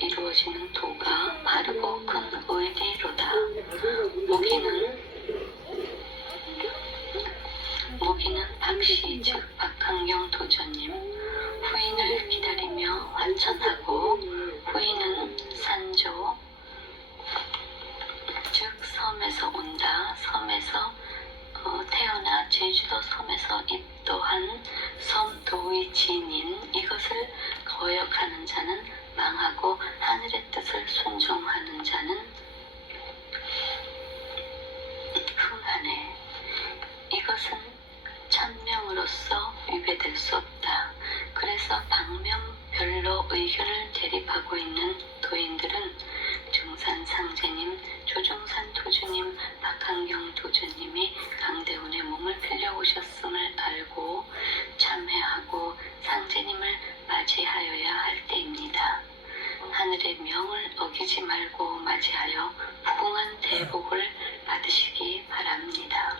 이루어지는 도가 바르고 큰 의리로다. 무기는 박씨 즉 박한경 도전님 후인을 기다리며 화천하고, 후인은 산조 즉 섬에서 온다. 섬에서 태어나 제주도 섬에서 입도한 섬도의 진인, 이것을 거역하는 자는 망하고 하늘의 뜻을 순종하는 자는 흥하네. 이것은 천명으로서 위배될 수 없다. 그래서 방면별로 의견을 대립하고 있는 도인들은 중산상제님, 조종산 도주님, 박한경 도주님이 강대훈의 몸을 빌려오셨음을 알고 참회하고 상제님을 맞이하여야 할 때입니다. 하늘의 명을 어기지 말고 맞이하여 부궁한 대복을 받으시기 바랍니다.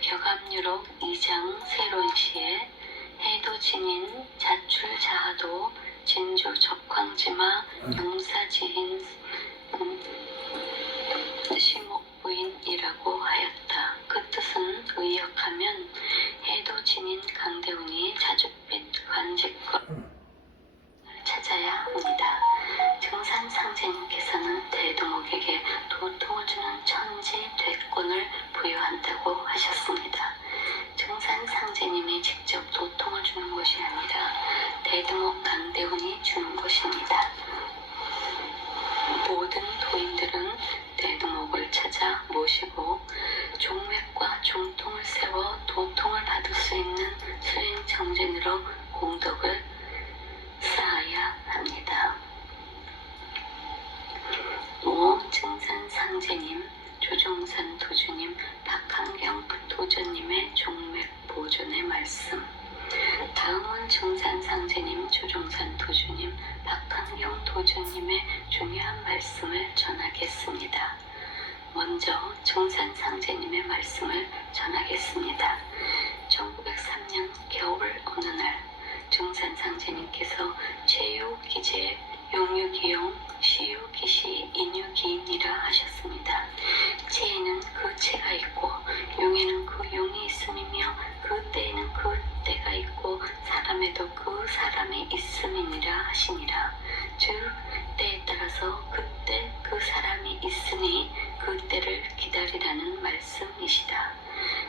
격암유록 2장 세론시에 해도진인 자출자하도 진주 적황지마 용사지인 시목부인이라고 하였다. 그 뜻은 의역하면 해도진인 강대훈이 자줏빛 관직권을 찾아야 합니다. 증산상제님께서는 대두목에게 도통을 주는 천지 대권을 부여한다고 하셨습니다. 증산상제님이 직접 도통을 주는 것이 아니라 대두목 강대훈이 주는 것입니다. 모든 도인들은 대두목을 찾아 모시고 종맥과 종통을 세워 도통을 받을 수 있는 수행정진으로 공덕을 쌓아야 합니다. 5. 증산상제님, 조종산 도주님, 박한경 도전님의 종맥 보존의 말씀. 다음은 증산상제님, 조종산 도주님, 박한경 도주님의 중요한 말씀을 전하겠습니다. 먼저 증산상제님의 말씀을 전하겠습니다. 1903년 겨울 어느 날 증산상제님께서 체유기재 용유기용 시유기시 인유기인이라 하셨습니다. 체에는 그 체가 있고 용에는 그 용이 있음이며 그 때에는 그 때가 있고 사람에도 그 사람이 있음이니라 하시니라. 즉 때에 따라서 그때 그 사람이 있으니 그 때를 기다리라는 말씀이시다.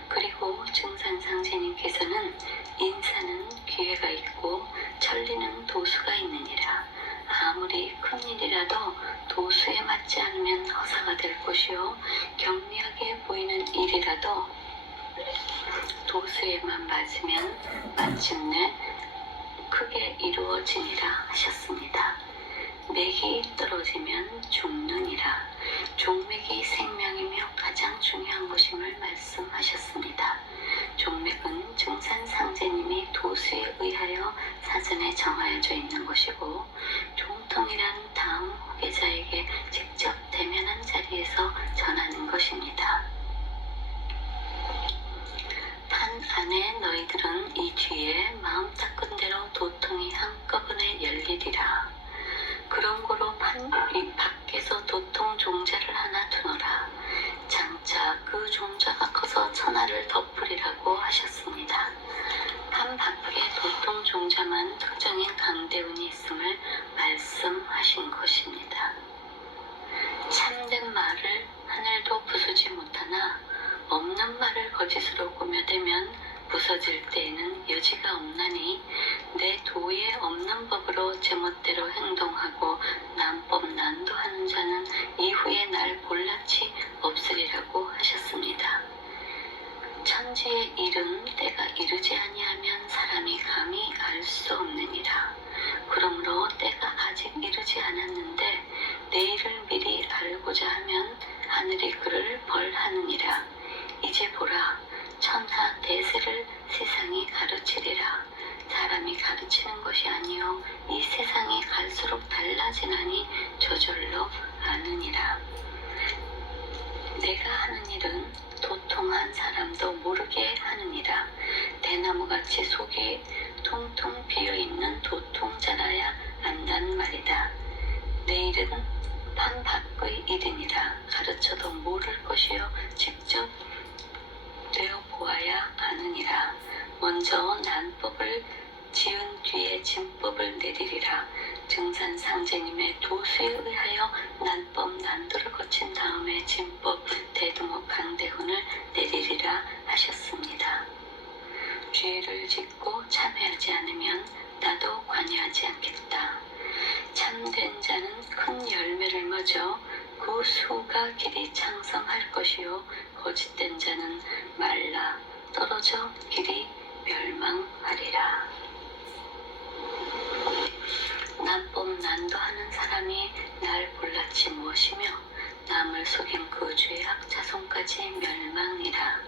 그리고 증산상제님께서는 인사는 기회가 있고 천리는 도수가 있느니라. 아무리 큰 일이라도 도수에 맞지 않으면 허사가 될 것이요 경미하게 보이는 일이라도 도수에만 맞으면 마침내 크게 이루어지니라 하셨습니다. 맥이 떨어지면 죽느니라. 종맥이 생명이며 가장 중요한 것임을 말씀하셨습니다. 종맥은 증산상제님이 도수에 의하여 사전에 정하여져 있는 것이고, 종통이란 다음 후계자에게 직접 대면한 자리에서 전하는 것입니다. 판 안에 너희들은 이 뒤에 마음 닦은 대로 도통이 한꺼번에 열리리라. 그런 고로 판 밖에서 도통 종자를 하나 두노라. 장차 그 종자가 커서 천하를 덮으리라고 하셨습니다. 판 밖에 도통 종자만 특정인 강대운이 있음을 말씀하신 것입니다. 참된 말을 하늘도 부수지 못하나 없는 말을 거짓으로 꾸며대면 부서질 때에는 여지가 없나니 내 도에 없는 법으로 제멋대로 행동하고 난법 난도하는 자는 이후에 날 볼라치 없으리라고 하셨습니다. 천지의 일은 때가 이르지 아니하면 사람이 감히 알 수 없느니라. 그러므로 때가 아직 이르지 않았는데 내일을 미리 알고자 하면 하늘이 그를 벌하느니라. 이제 보라, 천하 대세를 세상이 가르치리라. 사람이 가르치는 것이 아니요 이 세상이 갈수록 달라지나니 저절로 아느니라. 내가 하는 일은 도통한 사람도 모르게 하느니라. 대나무같이 속이 통통 비어있는 도통자라야 말이다. 내일은 밤 밖의 일이니라. 가르쳐도 모를 것이요 직접 되어 보아야 아느니라. 먼저 난법을 지은 뒤에 진법을 내리리라. 증산상제님의 도수에 의하여 난법 난도를 거친 다음에 진법 대두목 강대훈을 내리리라 하셨습니다. 죄를 짓고 참회하지 않으면 나도 관여하지 않겠다. 참된 자는 큰 열매를 맺어 그 수가 길이 창성할 것이요 거짓된 자는 말라 떨어져 길이 멸망하리라. 난법 난도하는 사람이 날 볼랐지 무엇이며 남을 속인 그 죄악 자손까지 멸망이라.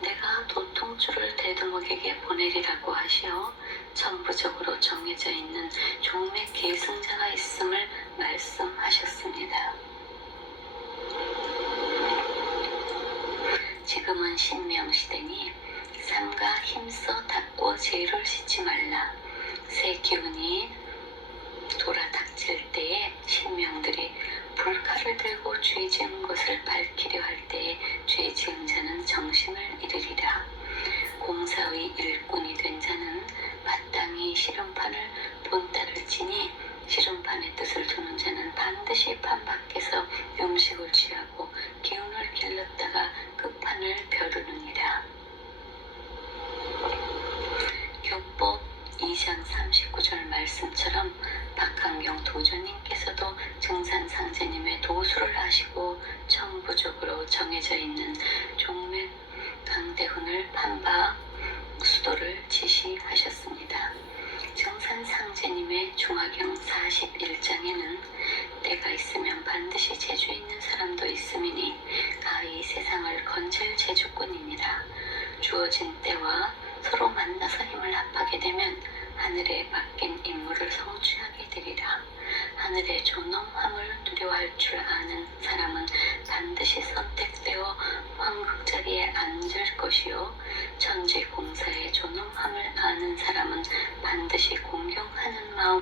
내가 도통주를 대두목에게 보내리라고 하시어 천부적으로 정해져 있는 종맥 계승자가 있음을 말씀하셨습니다. 지금은 신명시대니 삼가 힘써 닦고 죄를 씻지 말라. 새 기운이 돌아닥칠 때에 신명들이 불칼을 들고 죄 지은 것을 밝히려 할 때에 죄 지은 자는 정신을 잃으리라. 공사의 일꾼이 된 자는 마땅히 씨름판을 본따를 지니 씨름판의 뜻을 두는 자는 반드시 판 밖에서 음식을 취하고 기운을 길렀다가 그 판을 벼르느니라. 교법 2장 39절 말씀처럼 박한경 도조님께서도 증산상제님의 도수를 하시고 천부적으로 정해져 있는 종맥 강대훈을 판바 수도를 지시하셨습니다. 증산상제님의 중화경 41장에는 때가 있으면 반드시 재주 있는 사람도 있음이니 가히 세상을 건질 재주꾼이니라. 주어진 때와 서로 만나서 힘을 합하게 되면 하늘에 맡긴 임무를 성취하게 되리라. 하늘의 존엄함을 두려워할 줄 아는 사람은 반드시 선택되어 황극자리에 앉을 것이요 천지 공사의 존엄함을 아는 사람은 반드시 공경하는 마음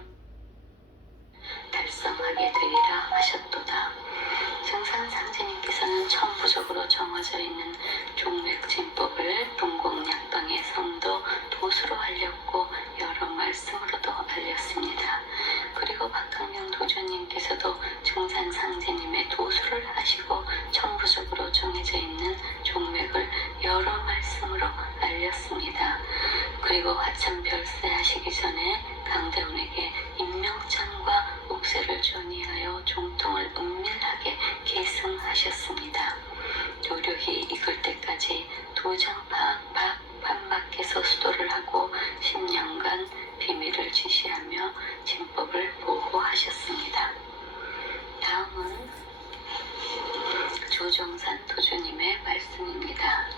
달성하게 되리라 하셨도다. 증산상제님께서는 천부적으로 정해져 있는 종맥진법을 동공약방의 성도 도수로 알렸고 여러 말씀으로도 알렸습니다. 그리고 박학명 도주님께서도 증산상제님의 도수를 하시고 천부적으로 정해져 있는 종맥을 여러 말씀으로 알렸습니다. 그리고 화천별세 하시기 전에 강대훈에게 임명장과 옥세를 전이하여 종통을 은밀하게 계승하셨습니다. 도력이 익을 때까지 도정파 판밖에서 수도를 하고 10년간 비밀을 지시하며 진법을 보호하셨습니다. 다음은 조정산 도주님의 말씀입니다.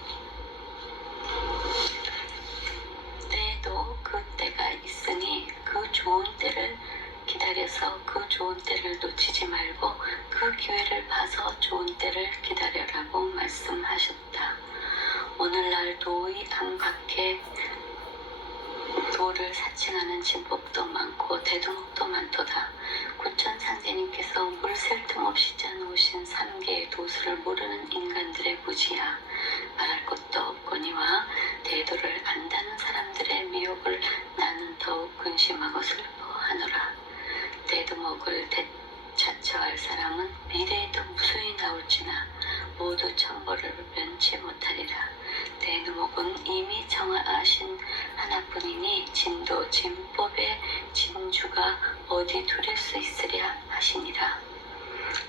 때에도 그 때가 있으니 그 좋은 때를 기다려서 그 좋은 때를 놓치지 말고 그 기회를 봐서 좋은 때를 기다려라고 말씀하셨다. 오늘날 도의 안팎에 도를 사칭하는 진법도 많고 대두목도 많도다. 구천상제님께서 물 셀 틈 없이 짜놓으신 3개의 도수를 모르는 인간들의 무지야. 말할 것도 없거니와 대도를 안다는 사람들의 미혹을 나는 더욱 근심하고 슬퍼하노라. 대두목을 자처할 사람은 미래에도 무수히 나올지나 모두 천벌을 면치 못하리라. 대두목은 이미 정하신 하나뿐이니 진도 진법의 진주가 어디 두릴 수 있으랴 하시니라.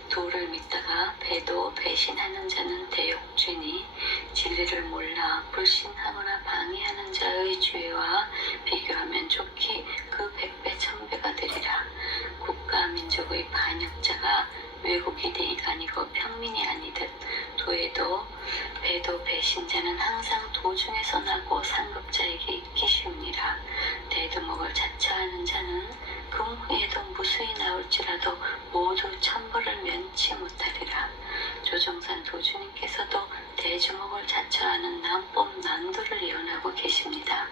도를 믿다가 배도 배신하는 자는 대욕죄니 진리를 몰라 불신하거나 방해하는 자의 죄와 비교하면 좋게 그 100배 1000배가 되리라. 국가 민족의 반역자가 외국인이 아니고 평민이 아니듯 도에도 배도 배신자는 항상 도중에서 나고 상급자에게 있기 쉬우니라. 대두목을 자처하는 자는 금후에도 무수히 나올지라도 모두 천벌을 면치 못하리라. 조정산 도주님께서도 대주목을 자처하는 난법 난도를 예언하고 계십니다.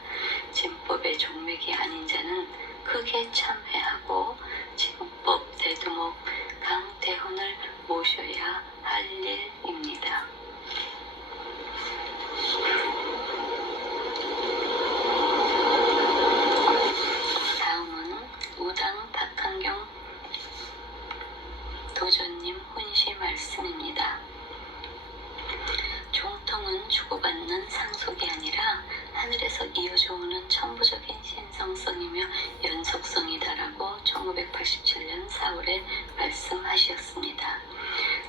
진법의 종맥이 아닌 자는 크게 참회하고 진법 대두목 강대훈을 모셔야 할 일입니다. 다음은 우당 박한경 도전님 훈시 말씀입니다. 종통은 주고받는 상속이 아니라 하늘에서 이어져 오는 천부적인 신성성이며 연속성이다라고 1987년 4월에 말씀하셨습니다.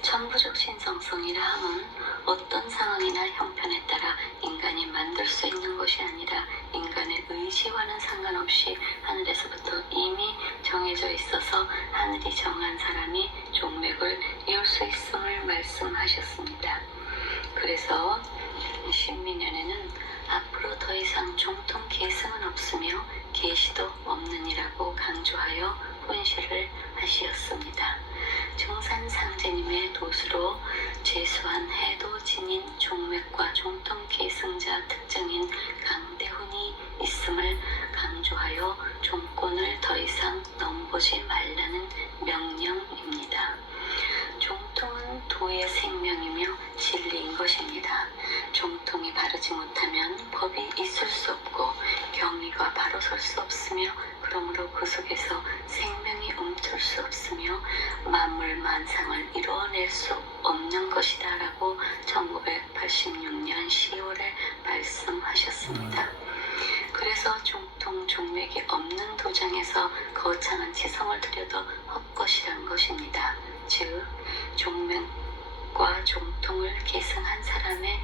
천부적 신성성이라 함은 어떤 상황이나 형편에 따라 인간이 만들 수 있는 것이 아니라 인간의 의지와는 상관없이 하늘에서부터 이미 정해져 있어서 하늘이 정한 사람이 종맥을 이을 수 있음을 말씀하셨습니다. 그래서 신민연에는 앞으로 더 이상 종통 계승은 없으며 계시도 없느니라고 강조하여 훈시를 하시었습니다. 증산상제님의 도수로 제수한 해도 지닌 종맥과 종통 계승자 특정인 강대훈이 있음을 강조하여 종권을 더 이상 넘보지 말라는 명령입니다. 종통은 도의 생명이며 진리인 것입니다. 종통이 바르지 못하면 법이 있을 수 없고 경의가 바로 설 수 없으며 그러므로 그 속에서 생명이 움틀 수 없으며 만물 만상을 이루어낼 수 없는 것이다 라고 1986년 10월에 말씀하셨습니다. 그래서 종통 종맥이 없는 도장에서 거창한 지성을 들여도 헛것이란 것입니다. 즉 종맥과 종통을 계승한 사람의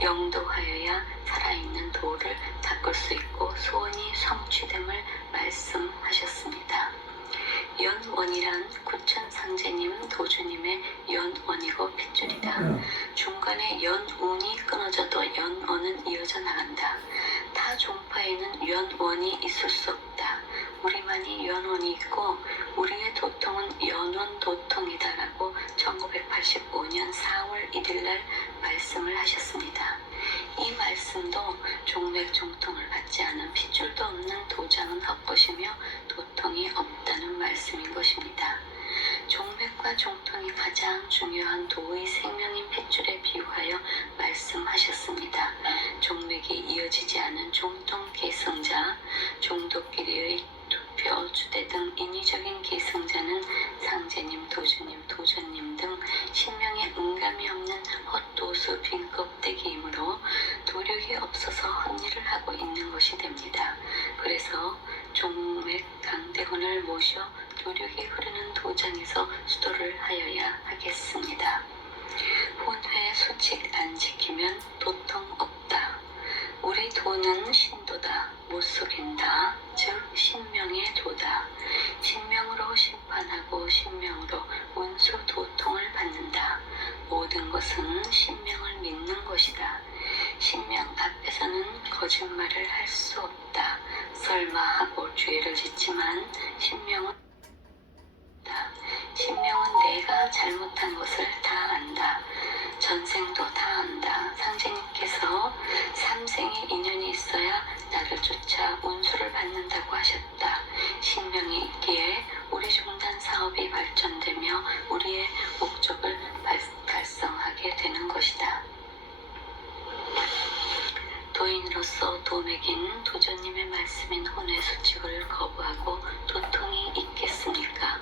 영도하여야 살아있는 도를 닦을 수 있고 소원이 성취됨을 말씀하셨습니다. 연원이란 구천상제님 도주님의 연원이고 핏줄이다. 중간에 연운이 끊어져도 연원은 이어져 나간다. 타 종파에는 연원이 있을 수 없다. 우리만이 연원이 있고 우리의 도통은 연원 도통이다라고 1985년 4월 1일날 말씀을 하셨습니다. 이 말씀도 종맥 종통을 받지 않은 핏줄도 없는 도장은 헛것이며 도통이 없다는 말씀인 것입니다. 종맥과 종통이 가장 중요한 도의 생명인 핏줄에 비유하여 말씀하셨습니다. 종맥이 이어지지 않은 종통 계승자, 종도끼리의 투표, 주대 등 인위적인 계승자는 상제님, 도주님, 도전님 등 신명에 응감이 없는 헛도수 빈껍데기이므로 도력이 없어서 헛일을 하고 있는 것이 됩니다. 그래서 종맥 강대훈을 모셔 도력이 흐르는 도장에서 수도를 하여야 하겠습니다. 혼회 수칙 안 지키면 도통 없다. 우리 도는 신도다. 못 속인다. 즉 신명의 도다. 신명으로 심판하고 신명으로 운수 도통을 받는다. 모든 것은 신명을 믿는 것이다. 신명 앞에서는 거짓말을 할 수 없다. 설마하고 죄를 짓지만 신명은 내가 잘못한 것을 다 안다. 전생도 다 안다. 상제님께서 3생의 인연이 있어야 나를 쫓아 운수를 받는다고 하셨다. 신명이 있기에 우리 종단 사업이 발전되며 우리의 목적을 달성하게 되는 것이다. 도인으로서 도맥인 도전님의 말씀인 혼회 수칙을 거부하고 도통이 있겠습니까?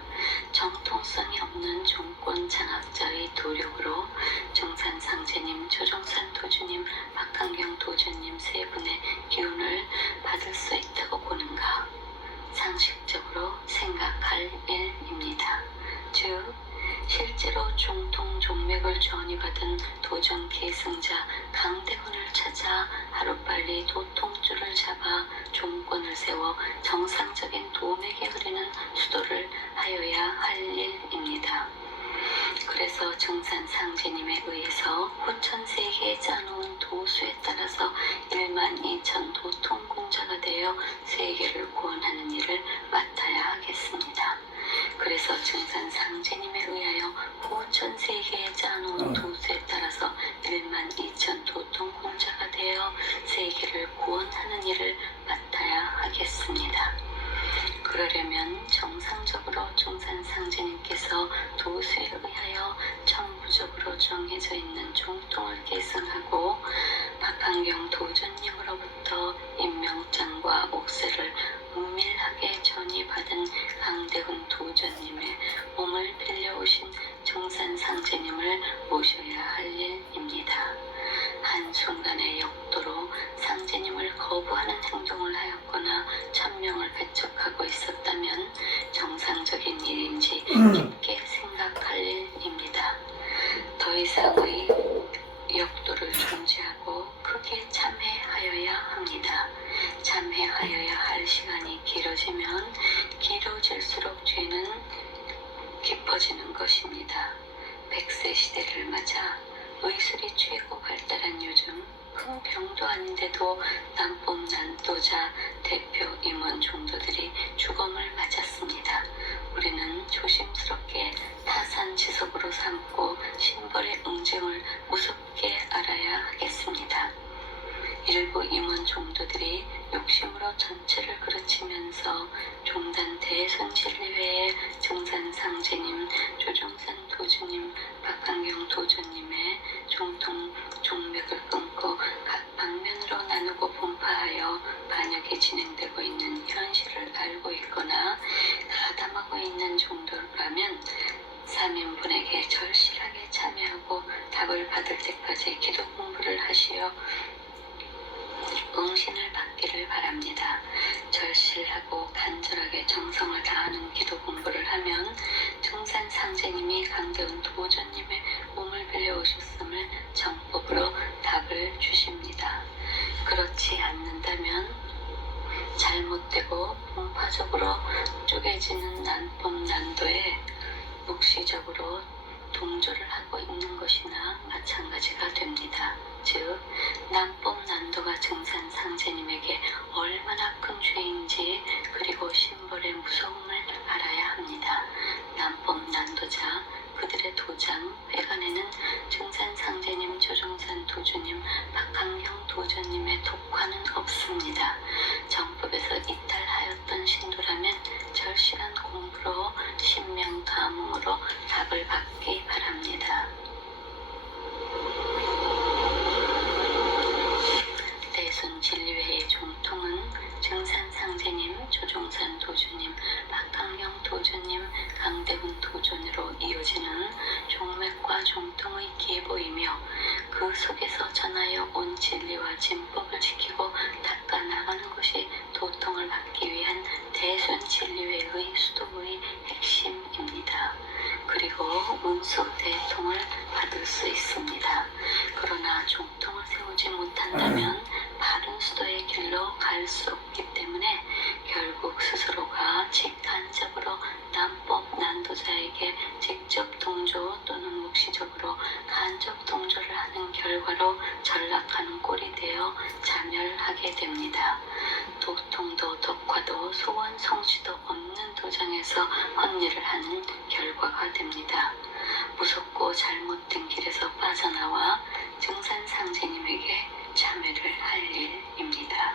정통성이 없는 종권 장학자의 도력으로 정산상제님, 조정산 도주님, 박한경 도주님 세 분의 기운을 받을 수 있다고 보는가? 상식적으로 생각할 일입니다. 즉 실제로 종통 종맥을 전이받은 도전 계승자 강대훈을 찾아 하루빨리 도통줄을 잡아 종권을 세워 정상적인 도맥이 흐르는 수도를 하여야 할 일입니다. 그래서 정산상제님에 의해서 후천세계에 짜놓은 도수에 따라서 12,000 도통공자가 되어 세계를 구원하는 일을 맡아야 하겠습니다. 그래서 증산상제님에 의하여 후천세계에 짜놓은 도수에 따라서 12,000 도통공자가 되어 세계를 구원하는 일을 맡아야 하겠습니다. 그러려면 하지만 정상적으로 중산상제님께서 도수에 의하여 천부적으로 정해져 있는 종통을 계승하고 박한경 도전님으로부터 임명장과 옥세를 은밀하게 전이받은 강대훈 도전님의 몸을 빌려오신 중산상제님을 모셔야 할 일입니다. 한순간의 역도로 상제님을 거부하는 행동을 하였거나 천명을 배척하고 있었다면 정상적인 일인지 깊게 생각할 일입니다. 더 이상의 역도를 중지하고 크게 참회하여야 합니다. 참회하여야 할 시간이 길어지면 길어질수록 죄는 깊어지는 것입니다. 100세 시대를 맞아 의술이 최고 발달한 요즘 큰 병도 아닌데도 난폭난도자 대표 임원 종도들이 죽음을 맞았습니다. 우리는 조심스럽게 타산지석으로 삼고 신벌의 응징을 무섭게 알아야 하겠습니다. 일부 임원 종도들이 욕심으로 전체를 그르치면서 종단 대순진리회의 증산상제님, 조종산 도주님, 박한경 도주님의 종통 종맥을 끊고 각 방면으로 나누고 분파하여 반역이 진행되고 있는 현실을 알고 있거나 가담하고 있는 종도라면 3인분에게 절실하게 참여하고 답을 받을 때까지 기도 공부를 하시어 응신을 받기를 바랍니다. 절실하고 간절하게 정성을 다하는 기도 공부를 하면 증산상제님이 강대훈 도전님의 몸을 빌려오셨음을 정법으로 답을 주십니다. 그렇지 않는다면 잘못되고 분파적으로 쪼개지는 난법난도에 묵시적으로 동조를 하고 있는 것이나 마찬가지가 됩니다. 즉, 난법난도가 증산상제님에게 얼마나 큰 죄인지 그리고 신벌의 무서움을 알아야 합니다. 난법난도자 그들의 도장, 회관에는 증산상제님, 조종산 도주님, 박한경 도전님의 독화는 없습니다. 정법에서 이탈하였던 신도라면 절실한 공부로 신명감응으로 답을 받기 바랍니다. 대순진리회의 종통은 증산상제님, 조종산 도주님, 박한경 도주님, 강대훈 도전으로 이어지는 종맥과 종통의 계보이며 그 속에서 전하여 온 진리와 진법을 지키고 닦아 나가는 것이 도통을 받기 위한 대순진리회의 수도의 핵심입니다. 그리고 운수 대통을 받을 수 있습니다. 그러나 종통을 세우지 못한다면 바른 수도의 길로 갈 수 없기 때문에 결국 스스로가 직간접으로 난법 난도자에게 직접 동조 또는 묵시적으로 간접 동조를 하는 결과로 전락하는 꼴이 되어 자멸하게 됩니다. 도통도 덕화도 소원 성취도 없는 도장에서 헌일을 하는 결과가 됩니다. 무섭고 잘못된 길에서 빠져나와 증산상제님에게 참여를 할 일입니다.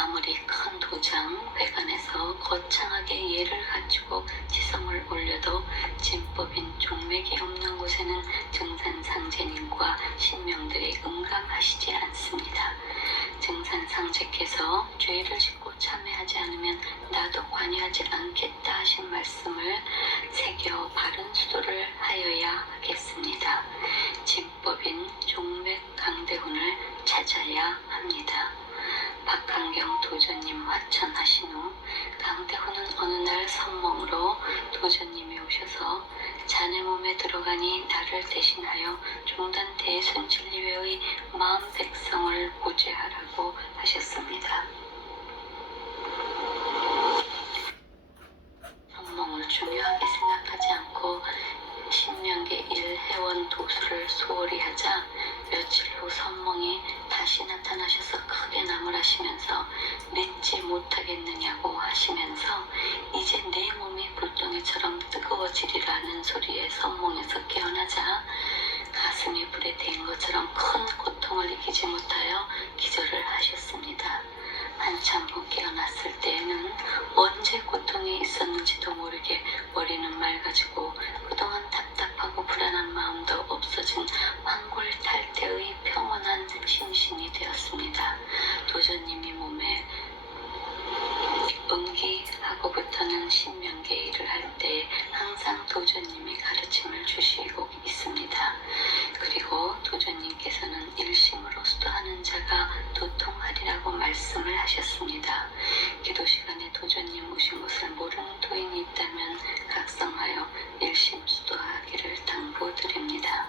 아무리 큰 도장, 회관에서 거창하게 예를 갖추고 지성을 올려도 진법인 종맥이 없는 곳에는 증산상제님과 신명들이 응감하시지 않습니다. 증산상제께서 죄를 짓고 참회하지 않으면 나도 관여하지 않겠다 하신 말씀을 새겨 바른 수도를 하여야 하겠습니다. 진법인 종맥 강대훈을 찾아야 합니다. 박한경 도전님 화천하신 후 강대훈은 어느 날 선몽으로 도전님이 오셔서 자네 몸에 들어가니 나를 대신하여 종단 대순진리회의 마음 백성을 고죄하라고 하셨습니다. 선몽을 중요하게 생각하지 않고 신명기 1회원 도수를 소홀히 하자 며칠 후 선몽이 다시 나타나셔서 크게 나무라시면서 믿지 못하겠느냐고 하시면서 이제 내 몸이 불덩이처럼 뜨거워지리라는 소리에 선몽에서 깨어나자 가슴이 불에 댄 것처럼 큰 고통을 이기지 못하여 기절을 하셨습니다. 한참 후 깨어났을 때에는 언제 고통이 있었는지도 모르게 머리는 맑아지고 그동안 답답하고 불안한 마음도 없어진 황골탈 때의 평온한 심신이 되었습니다. 도전님이 몸에 응기하고부터는 신명계 일을 할 때 항상 도전님이 가르침을 주시고 있습니다. 그리고 도전님께서는 일심으로 수도하는 자가 도통하리라고 말씀을 하셨습니다. 기도 시간에 도전님 오신 것을 모르는 도인이 있다면 각성하여 일심 수도하기를 당부드립니다.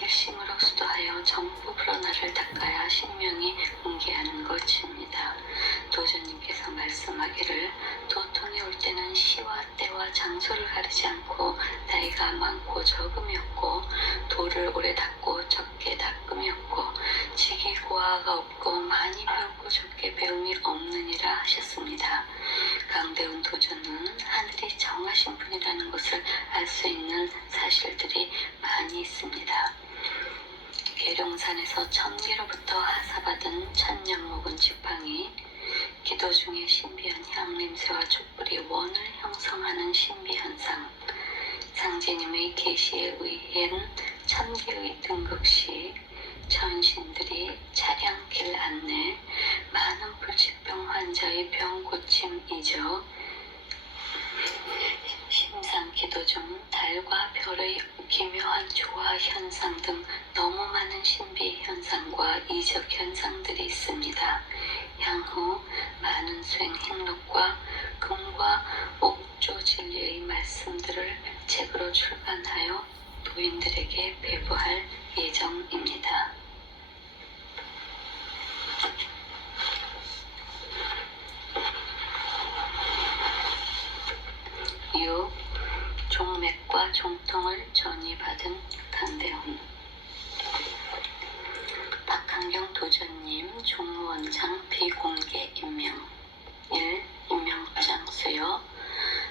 일심으로 수도하여 전부 불어나를 닦아야 신명이 응기하는 것입니다. 도전님께서 말씀하기를 도통이 올 때는 시와 때와 장소를 가리지 않고 나이가 많고 적음이 없고 도를 오래 닦고 적게 닦음이 없고 직이 고하가 없고 많이 배우고 적게 배움이 없느니라 하셨습니다. 강대훈 도전은 하늘이 정하신 분이라는 것을 알 수 있는 사실들이 많이 있습니다. 계룡산에서 천계로부터 하사받은 천년 묵은 지팡이, 기도 중에 신비한 향냄새와 촛불이 원을 형성하는 신비현상, 상제님의 계시에 의한 천개의 등극시, 천신들이 차량길 안내, 많은 불치병 환자의 병 고침 이적, 심상 기도 중 달과 별의 기묘한 조화 현상 등 너무 많은 신비 현상과 이적 현상들이 있습니다. 향후 많은 수행 행록과 금과 옥조 진리의 말씀들을 책으로 출간하여 도인들에게 배부할 예정입니다. 6. 종맥과 종통을 전이받은 강대훈. 박한경 도전님 종무원장 비공개 임명. 1. 임명장 수여.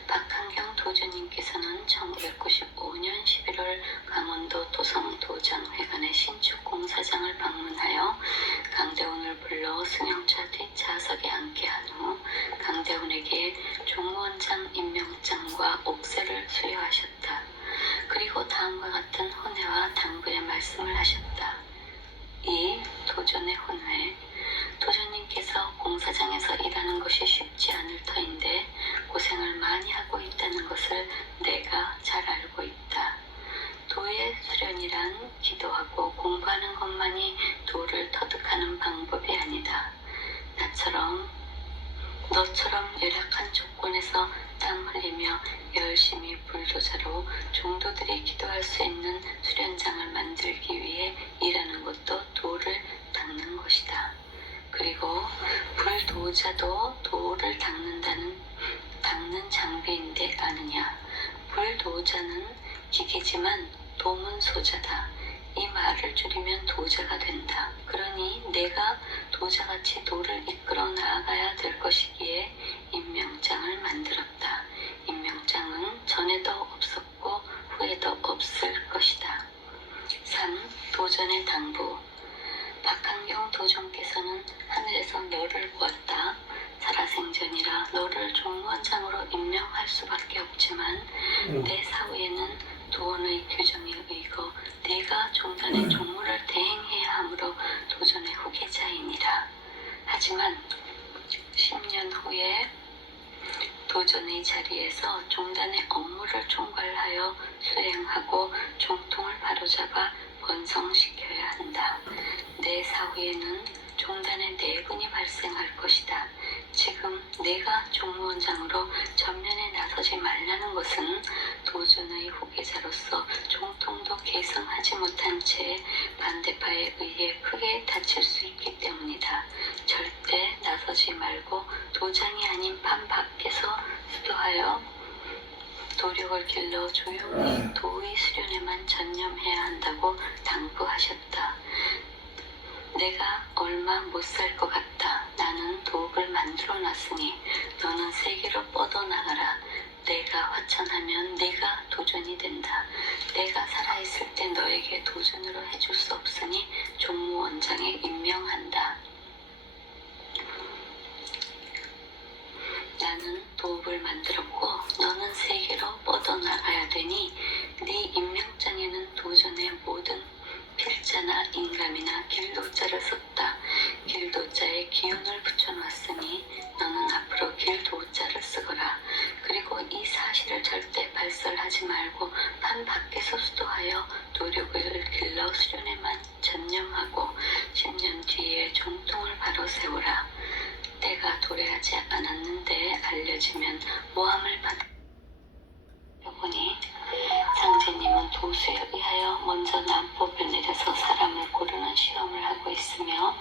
박한경 도전님께서는 1995년 11월 강원도 도성도장회관의 신축 공사장을 방문하여 강대훈을 불러 승용차 뒷좌석에 앉게 한 후 강대훈에게 종무원장 임명장과 옥세를 수여하셨다. 그리고 다음과 같은 혼회와 당부의 말씀을 하셨다. 2. 도전의 혼회. 도전님께서 공사장에서 일하는 것이 쉽지 않을 터인데 고생을 많이 하고 있다는 것을 내가 잘 알고 있다. 도의 수련이란 기도하고 공부하는 것만이 도를 터득하는 방법이 아니다. 너처럼 열악한 조건에서 땀 흘리며 열심히 불도자로 종도들이 기도할 수 있는 수련장을 만들기 위해 일하는 것도 도를 닦는 것이다. 그리고 불도자도 도를 닦는 장비인데 아느냐. 불도자는 기계지만 도문소자다. 이 말을 줄이면 도자가 된다. 그러니 내가 도자같이 도를 이끌어 나아가야 될 것이기에 임명장을 만들었다. 임명장은 전에도 없었고 후에도 없을 것이다. 3. 도전의 당부. 박한경 도전께서는 하늘에서 너를 보았다. 살아생전이라 너를 종무원장으로 임명할 수밖에 없지만 내 사후에는 도원의 규정에 의거 네가 종단의 종무를 대행해야 하므로 도전의 후계자이니라. 하지만 10년 후에 도전의 자리에서 종단의 업무를 총괄하여 수행하고 종통을 바로잡아 번성시켜야 한다. 내 사후에는 종단의 내분이 발생할 것이다. 지금 내가 종무원장으로 전면에 나서지 말라는 것은 도전의 후계자로서 종통도 계승하지 못한 채 반대파에 의해 크게 다칠 수 있기 때문이다. 절대 나서지 말고 도장이 아닌 판 밖에서 수도하여 도력을 길러 조용히 도의 수련에만 전념해야 한다고 당부하셨다. 내가 얼마 못 살 것 같다. 나는 도읍을 만들어 놨으니 너는 세계로 뻗어나가라. 내가 화천하면 네가 도전이 된다. 내가 살아있을 때 너에게 도전으로 해줄 수 없으니 종무원장에 임명한다. 나는 도읍을 만들었고 너는 세계로 뻗어나가야 되니 네 임명장에는 도전의 모든 필자나 인감이나 길도자를 썼다. 길도자에 기운을 붙여놨으니 너는 앞으로 길도자를 쓰거라. 그리고 이 사실을 절대 발설하지 말고 판 밖에서 수도하여 노력을 길러 수련에만 전념하고 10년 뒤에 종통을 바로 세우라. 때가 도래하지 않았는데 알려지면 모함을 받아보니 상제님은 도수에 의하여 먼저 난법을 내려서 사람을 고르는 시험을 하고 있으며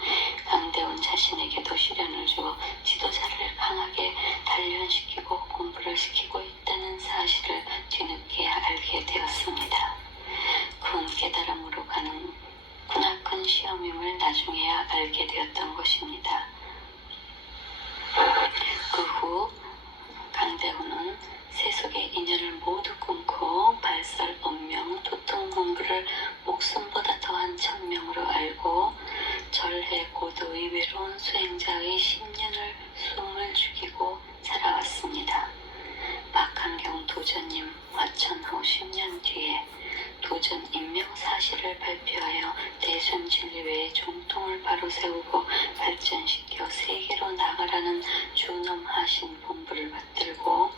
강대원 자신에게도 시련을 주어 지도자를 강하게 단련시키고 공부를 시키고 있다는 사실을 뒤늦게 알게 되었습니다. 큰 깨달음으로 가는 크나큰 시험임을 나중에야 알게 되었던 것입니다. 그 후 강대훈은 세속의 인연을 모두 끊고 발설, 언명, 도통 공부를 목숨보다 더한 천명으로 알고 절해 고도의 외로운 수행자의 10년을 숨을 죽이고 살아왔습니다. 박한경 도전님 화천 후 10년 뒤에 도전 임명 사실을 발표하여 대순진리회의 종통을 바로 세우고 발전시켜 세계로 나가라는 준엄하신 본부를 받들고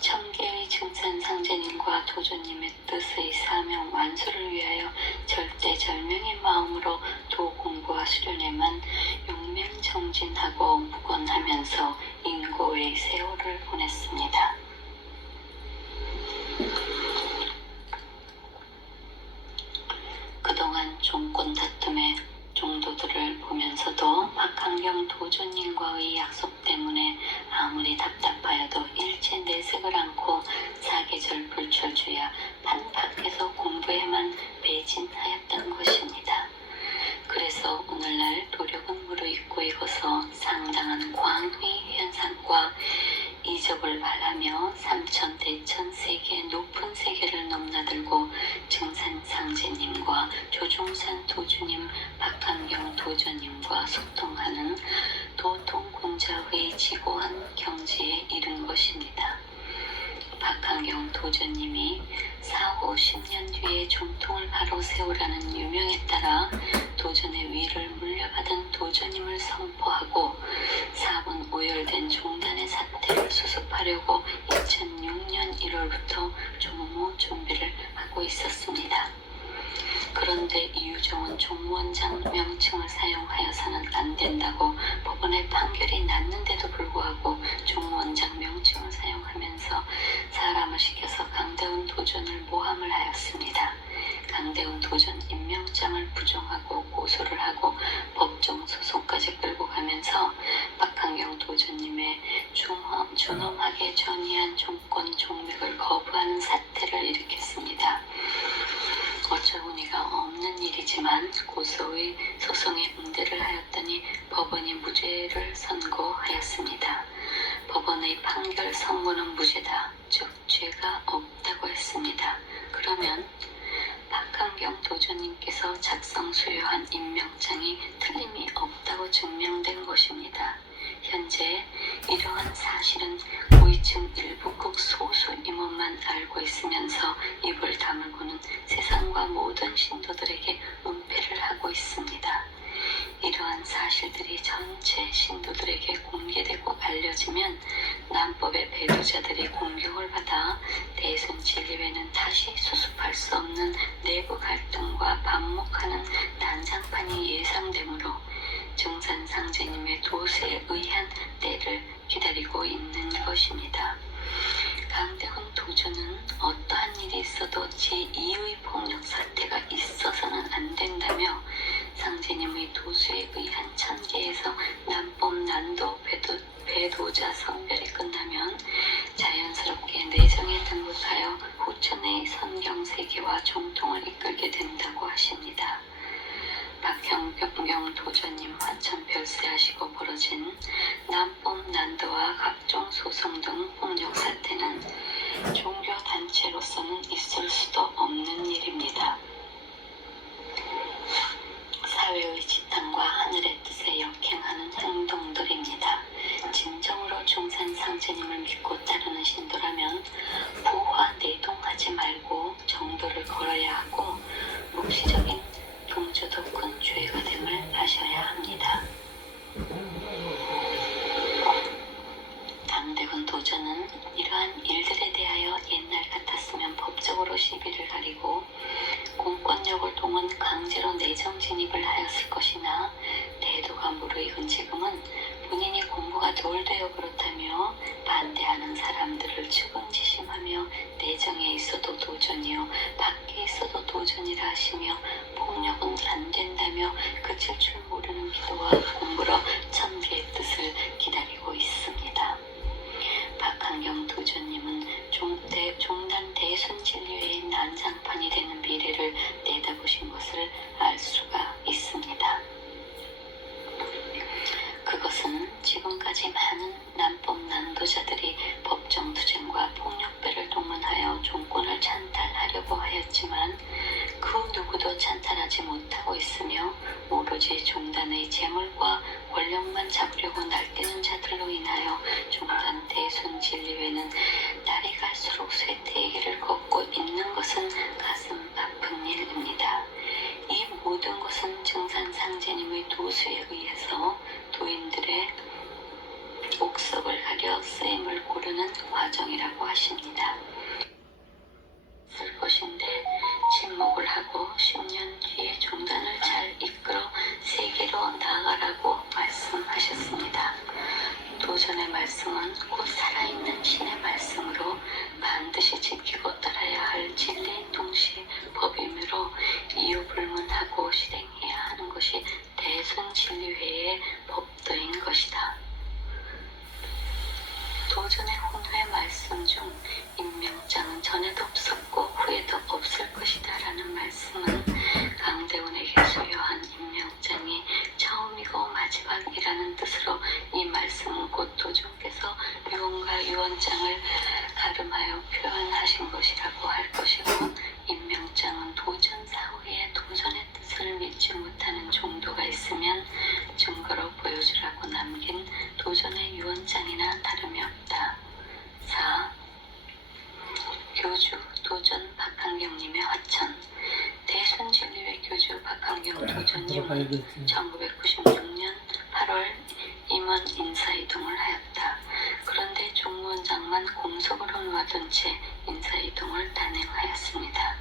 천개의 증산상제님과 도전님의 뜻의 사명 완수를 위하여 절대절명의 마음으로 도공부와 수련에만 용맹정진하고 묵언하면서 인고의 세월을 보냈습니다. 그동안 종권 다툼의 종도들을 보면서도 박한경 도주님과의 약속 때문에 아무리 답답하여도 일체 내색을 않고 사계절 불철주야 판 밖에서 공부에만 매진하였던 것입니다. 그래서 오늘날 도력은 무르익고 익어서 상당한 광의 현상과 이적을 발하며 삼천 대천 세계 높은 세계를 넘나들고 증산상제님과 조종산 도주님, 박한경 도주님과 소통하는 도통군자의 지고한 경지에 이른 것입니다. 박한경 도주님이 4~50년 뒤에 종통을 바로 세우라는 유명에 따라 도전의 위를 물려받은 도주님을 선포하고 4분 오열된 종단의 사태를 수습하려고 2006년 1월부터 종무 준비를 하고 있었습니다. 그런데 이유정은 종무원장 명칭을 사용하여서는 안 된다고 법원의 판결이 났는데도 불구하고 종무원장 명칭을 사용하면서 사람을 시켜서 강대훈 도전을 모함을 하였습니다. 강대훈 도전 임명장을 부정하고 고소를 하고 법정 소송까지 끌고 가면서 박한경 도전님의 준엄하게 전이한 종권 종맥을 거부하는 사태를 일으켰습니다. 어처구니가 없는 일이지만 고소의 소송에 응대를 하였더니 법원이 무죄를 선고하였습니다. 법원의 판결 선고는 무죄다, 즉 죄가 없다고 했습니다. 그러면 박한경 도주님께서 작성 수여한 임명장이 틀림이 없다고 증명된 것입니다. 현재 이러한 사실은 고위층 일부국 소수 임원만 알고 있으면서 입을 다물고는 세상과 모든 신도들에게 은폐를 하고 있습니다. 이러한 사실들이 전체 신도들에게 공개되고 알려지면 난법의 배도자들이 공격을 받아 대순진리회는 다시 수습할 수 없는 내부 갈등과 반목하는 난장판이 예상되므로 증산상제님의 도세에 의한 때를 기다리고 있는 것입니다. 강대훈 도주는 어떠한 일이 있어도 제2의 폭력 사태가 있어서는 안 된다며 상제님의 도수에 의한 천계에서 난법 난도 배도자 성별이 끝나면 자연스럽게 내정에 등극하여 후천의 선경세계와 종통을 이끌게 된다고 하십니다. 박형경 도전님 화천 별세하시고 벌어진 난법 난도와 각종 소송 등 폭력 사태는 종교 단체로서는 있을 수도 없는 일입니다. 사회의 지탄과 하늘의 뜻에 역행하는 행동들입니다. 진정으로 중산상제님 말씀을 믿고 따르는 신도라면 부와 내동하지 말고 정도를 걸어야 하고 묵시적인 동조도 큰 죄가 됨을 아셔야 합니다. 강대훈 도전은 이러한 일들에 대하여 옛날 같았으면 법적으로 시비를 가리고 공권력을 동원 강제로 내정 진입을 하였을 것이나 태도가 무르익은 지금은 본인이 공부가 덜 되어 그렇다며 반대하는 사람들을 추궁지심하며 내정에 있어도 도전이요 밖에 있어도 도전이라 하시며 폭력은 안 된다며 그칠 줄 모르는 기도와 공부로 천비의 뜻을 기다리고 있습니다. 박한경 도전님은 종단 대순진리회의 난장판이 되는 미래를 내다보신 것을 알 수가 있습니다. 그것은 지금까지 많은 남법 난도자들이 법정 투쟁과 폭력배를 동원하여 정권을 찬탈하려고 하였지만 그 누구도 찬탈하지 못하고 있으며 오로지 종단의 재물과 권력만 잡으려고 날뛰는 자들로 인하여 종단 대순진리회는 날이 갈수록 쇠퇴의 길을 걷고 있는 것은 가슴 아픈 일입니다. 이 모든 것은 증산 상제님의 도수에 의해서 도인들의 옥석을 가려 쓰임을 고르는 과정이라고 하십니다. 쓸 것인데 침묵을 하고 10년 뒤에 종단을 잘 이끌어 세계로 나아가라고 말씀하셨습니다. 도전의 말씀은 곧 살아있는 신의 말씀으로 반드시 지키고 따라야 할 진리인 동시에 법이므로 이유불문하고 실행해야 하는 것이 대순진리회의 법도인 것이다. 도전의 혼회 말씀 중 임명장은 전에도 없었고 후에도 없을 것이다 라는 말씀은 강대훈에게 수여한 임명장이 처음이고 마지막이라는 뜻으로 이 말씀은 곧 도전께서 유언과 유언장을 가름하여 표현하신 것이라고 할 것이고 임명장은 도전 사후에 도전의 뜻을 믿지 못하는 정도가 있으면 증거로 보여주라고 남긴 도전의 유언장이나 다름이 없다. 4. 교주 도전 박한경님의 화천. 대순진리회 교주 박한경 도전님은 1996년 8월 임원 인사이동을 하였다. 그런데 종무원장만 공석으로 놔둔 채 인사이동을 단행하였습니다.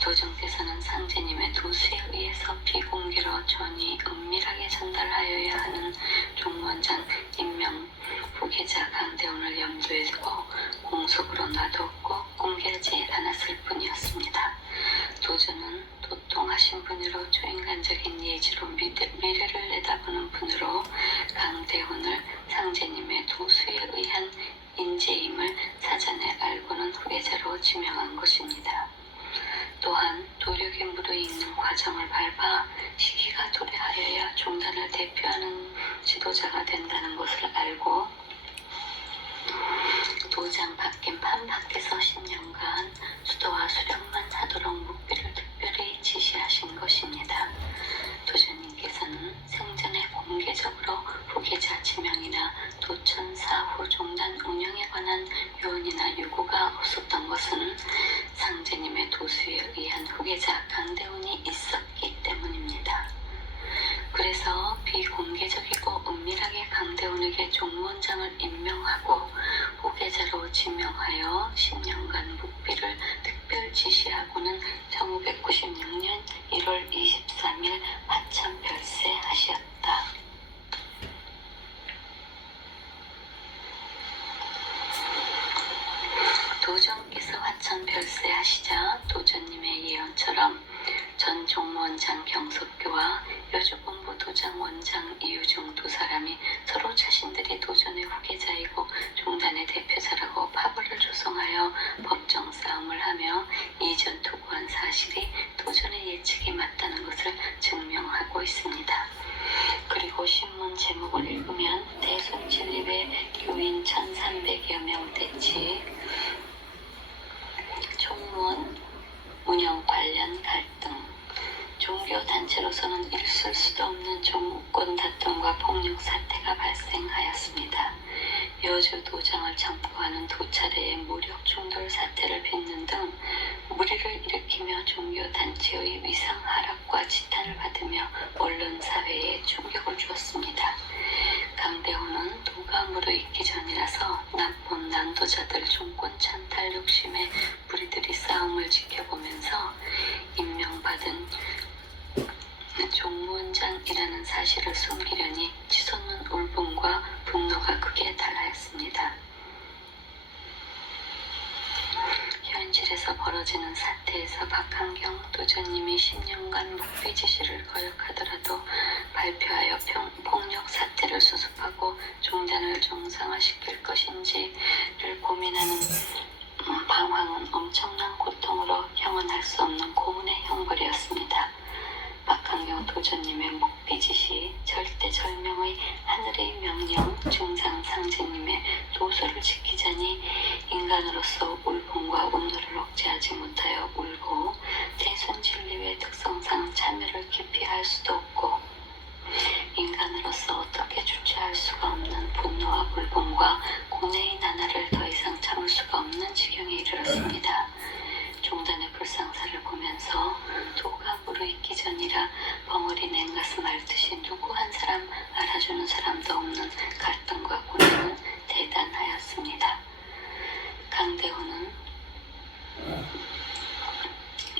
도전께서는 상제님의 도수에 의해서 비공개로 전이 은밀하게 전달하여야 하는 종무원장 임명 후계자 강대훈을 염두에 두고 공석으로 놔두었고 공개하지 않았을 뿐이었습니다. 도전은 도통하신 분으로 초인간적인 예지로 미래를 내다보는 분으로 강대훈을 상제님의 도수에 의한 인재임을 사전에 알고는 후계자로 지명한 것입니다. 또한 도력이 무르익는 과정을 밟아 시기가 도래하여야 종단을 대표하는 지도자가 된다는 것을 알고 도장 밖인 판 밖에서 10년간 수도와 수령만 하도록 묵비를 특별히 지시하신 것입니다. 도전님께서는 생전에 공개적으로 후계자 지명이나 도천 사후 종단 운영에 관한 유언이나 요구가 없었던 것은 상제님의 도수에 의한 후계자 강대훈이 있었기 때문입니다. 그래서 비공개적이고 은밀하게 강대훈에게 종무원장을 임명하고 후계자로 지명하여 10년간 묵비를 특별 지시하고는 1996년 1월 23일 화천 별세하셨다. 도전께서 화천 별세하시자 도전님의 예언처럼 전 종무원장 경석교와 여주본부 도장 원장 이유중 두 사람이 서로 자신들이 도전의 후계자이고 종단의 대표자라고 파벌을 조성하여 법정 싸움을 하며 이전 토구한 사실이 도전의 예측이 맞다는 것을 증명하고 있습니다. 그리고 신문 제목을 읽으면 대순진리회 교인 1300여 명 대치 총무원 운영 관련 갈등, 종교단체로서는 있을 수도 없는 정권 다툼과 폭력 사태가 발생하였습니다. 여주 도장을 청구하는 두 차례의 무력 충돌 사태를 빚는 등 무리를 일으키며 종교단체의 위상 하락과 지탄을 받으며 언론사회에 충격을 주었습니다. 강대호는 도가 무르익기 전이라서 나쁜 난도자들 종권 찬탈 욕심에 무리들이 싸움을 지켜보면서 임명받은 종무원장이라는 사실을 숨기려니 치솟는 울분과 분노가 극에 달하였습니다. 현실에서 벌어지는 사태에서 박한경 도전님이 10년간 묵비 지시를 거역하더라도 발표하여 폭력 사태를 수습하고 종단을 정상화시킬 것인지를 고민하는 방황은 엄청난 고통으로 형언할 수 없는 고문의 형벌이었습니다. 박한경 도전님의 묵비 지시, 절대절명의 하늘의 명령, 증상상제님의 도서를 지키자니 인간으로서 울분과 운노를 억제하지 못하여 울고 대순진리의 특성상 참여를 깊이 할 수도 없고 인간으로서 어떻게 주체할 수가 없는 분노와 울분과 고뇌의 나날을 더 이상 참을 수가 없는 지경에 이르렀습니다. 종단의 불상사를 보면서 도가 무르익기 전이라 벙어리 냉가슴 앓듯이 누구 한 사람 알아주는 사람도 없는 갈등과 고뇌는 대단하였습니다. 강대호는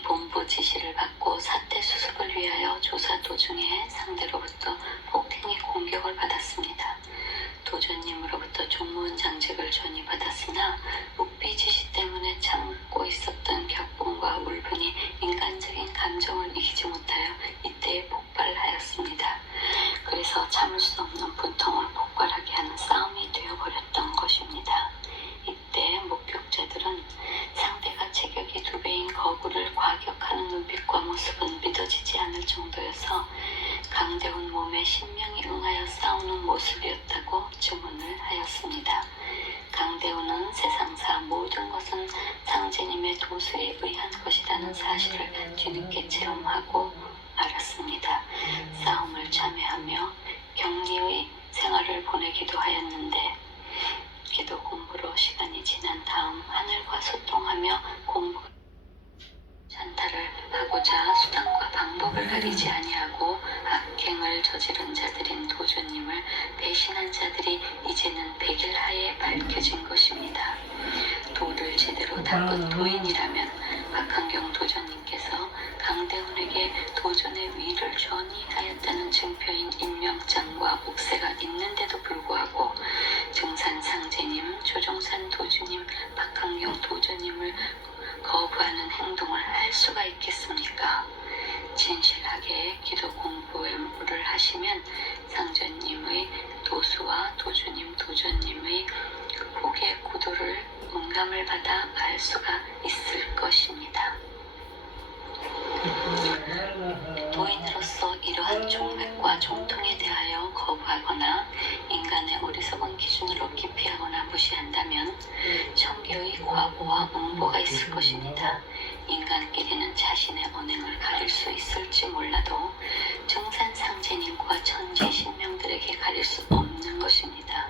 본부 지시를 받고 사태 수습을 위하여 조사 도중에 상대로부터 폭행의 공격을 받았습니다. 도전님으로부터 종무원장직을 전이받았으나 묵비 지시 때문에 참고 있었던 격분과 울분이 인간적인 감정을 이기지 못하여 이때에 폭발하였습니다. 그래서 참을 수 없는 분통을 폭발하게 하는 싸움이 되어버렸던 것입니다. 이때 목격자들은 상대가 체격이 2배인 거구를 과격하는 눈빛과 모습은 믿어지지 않을 정도여서 강대훈 몸에 신명이 응하여 싸우는 모습이었다고 증언을 하였습니다. 강대훈은 세상사 모든 것은 상제님의 도수에 의한 것이라는 사실을 뒤늦게 체험하고 알았습니다. 싸움을 참여하며 격리의 생활을 보내기도 하였는데 기도 공부로 시간이 지난 다음 하늘과 소통하며 공부 찬탈을 하고자 수단과 방법을 가리지 아니하고 악행을 저지른 자들인 도주님을 배신한 자들이 이제는 백일하에 밝혀진 것입니다. 도를 제대로 닦은 도인이라면 박한경 도전님께서 강대훈에게 도전의 위를 전이하였다는 증표인 임명장과 옥세가 있는데도 불구하고 증산상제님, 조종산 도주님, 박한경 도전님을 거부하는 행동을 할 수가 있겠습니까? 진실하게 기도 공부를 하시면 상전님의 도수와 도주님, 도전님의 후계 구도를 음감을 받아 알 수가 있을 것입니다. 도인으로서 이러한 종맥과 종통에 대하여 거부하거나 인간의 어리석은 기준으로 기피하거나 무시한다면 천개의 과보와 음보가 있을 것입니다. 인간끼리는 자신의 언행을 가릴 수 있을지 몰라도 증산상제님과 천지 신명들에게 가릴 수 없는 것입니다.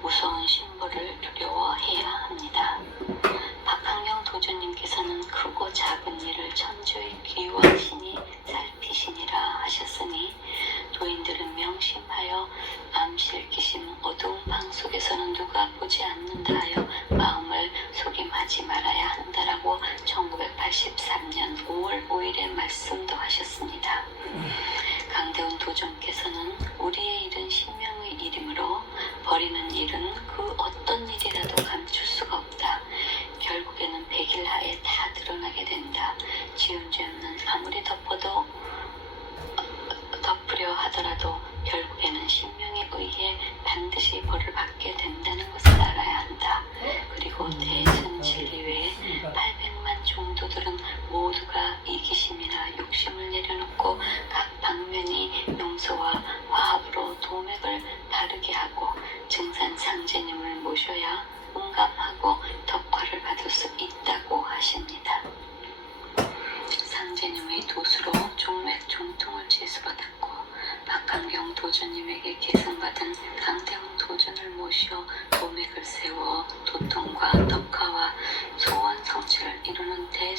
무서운 신보를 두려워해야 합니다. 박한경 도주님께서는 크고 작은 일을 천주의 귀와 신이 살피시니라 하셨으니 도인들은 명심하여 암실기심 어두운 방 속에서는 누가 보지 않는다 하여 마음을 속임하지 말아야 한다라고 1983년 5월 5일에 말씀도 하셨습니다. 강대훈 도전께서는 우리의 일은 신명의 일이므로 버리는 일은 그 어떤 일이라도 감출 수가 없다. 결국에는 백일하에 다 드러나게 된다. 지은 죄는 아무리 덮으려 하더라도 결국에는 신명에 의해 반드시 벌을 받게 된다는 것을 알아야 한다.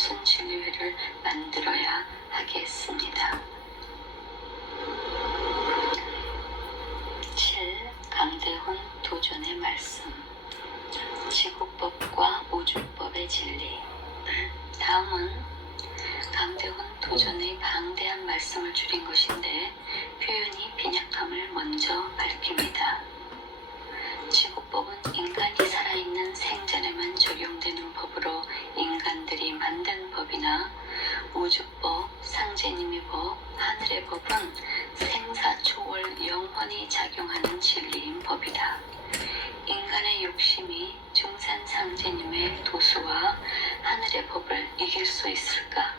대순진리회를 만들어야 하겠습니다. 7. 강대훈 도전의 말씀. 지구법과 우주법의 진리. 다음은 강대훈 도전의 방대한 말씀을 줄인 것인데 표현이 빈약함을 먼저 밝힙니다. 지구법은 인간이 살아있는 생전에만 적용되는 법으로 인간들이 만든 법이나 우주법, 상제님의 법, 하늘의 법은 생사초월 영원히 작용하는 진리인 법이다. 인간의 욕심이 중산상제님의 도수와 하늘의 법을 이길 수 있을까?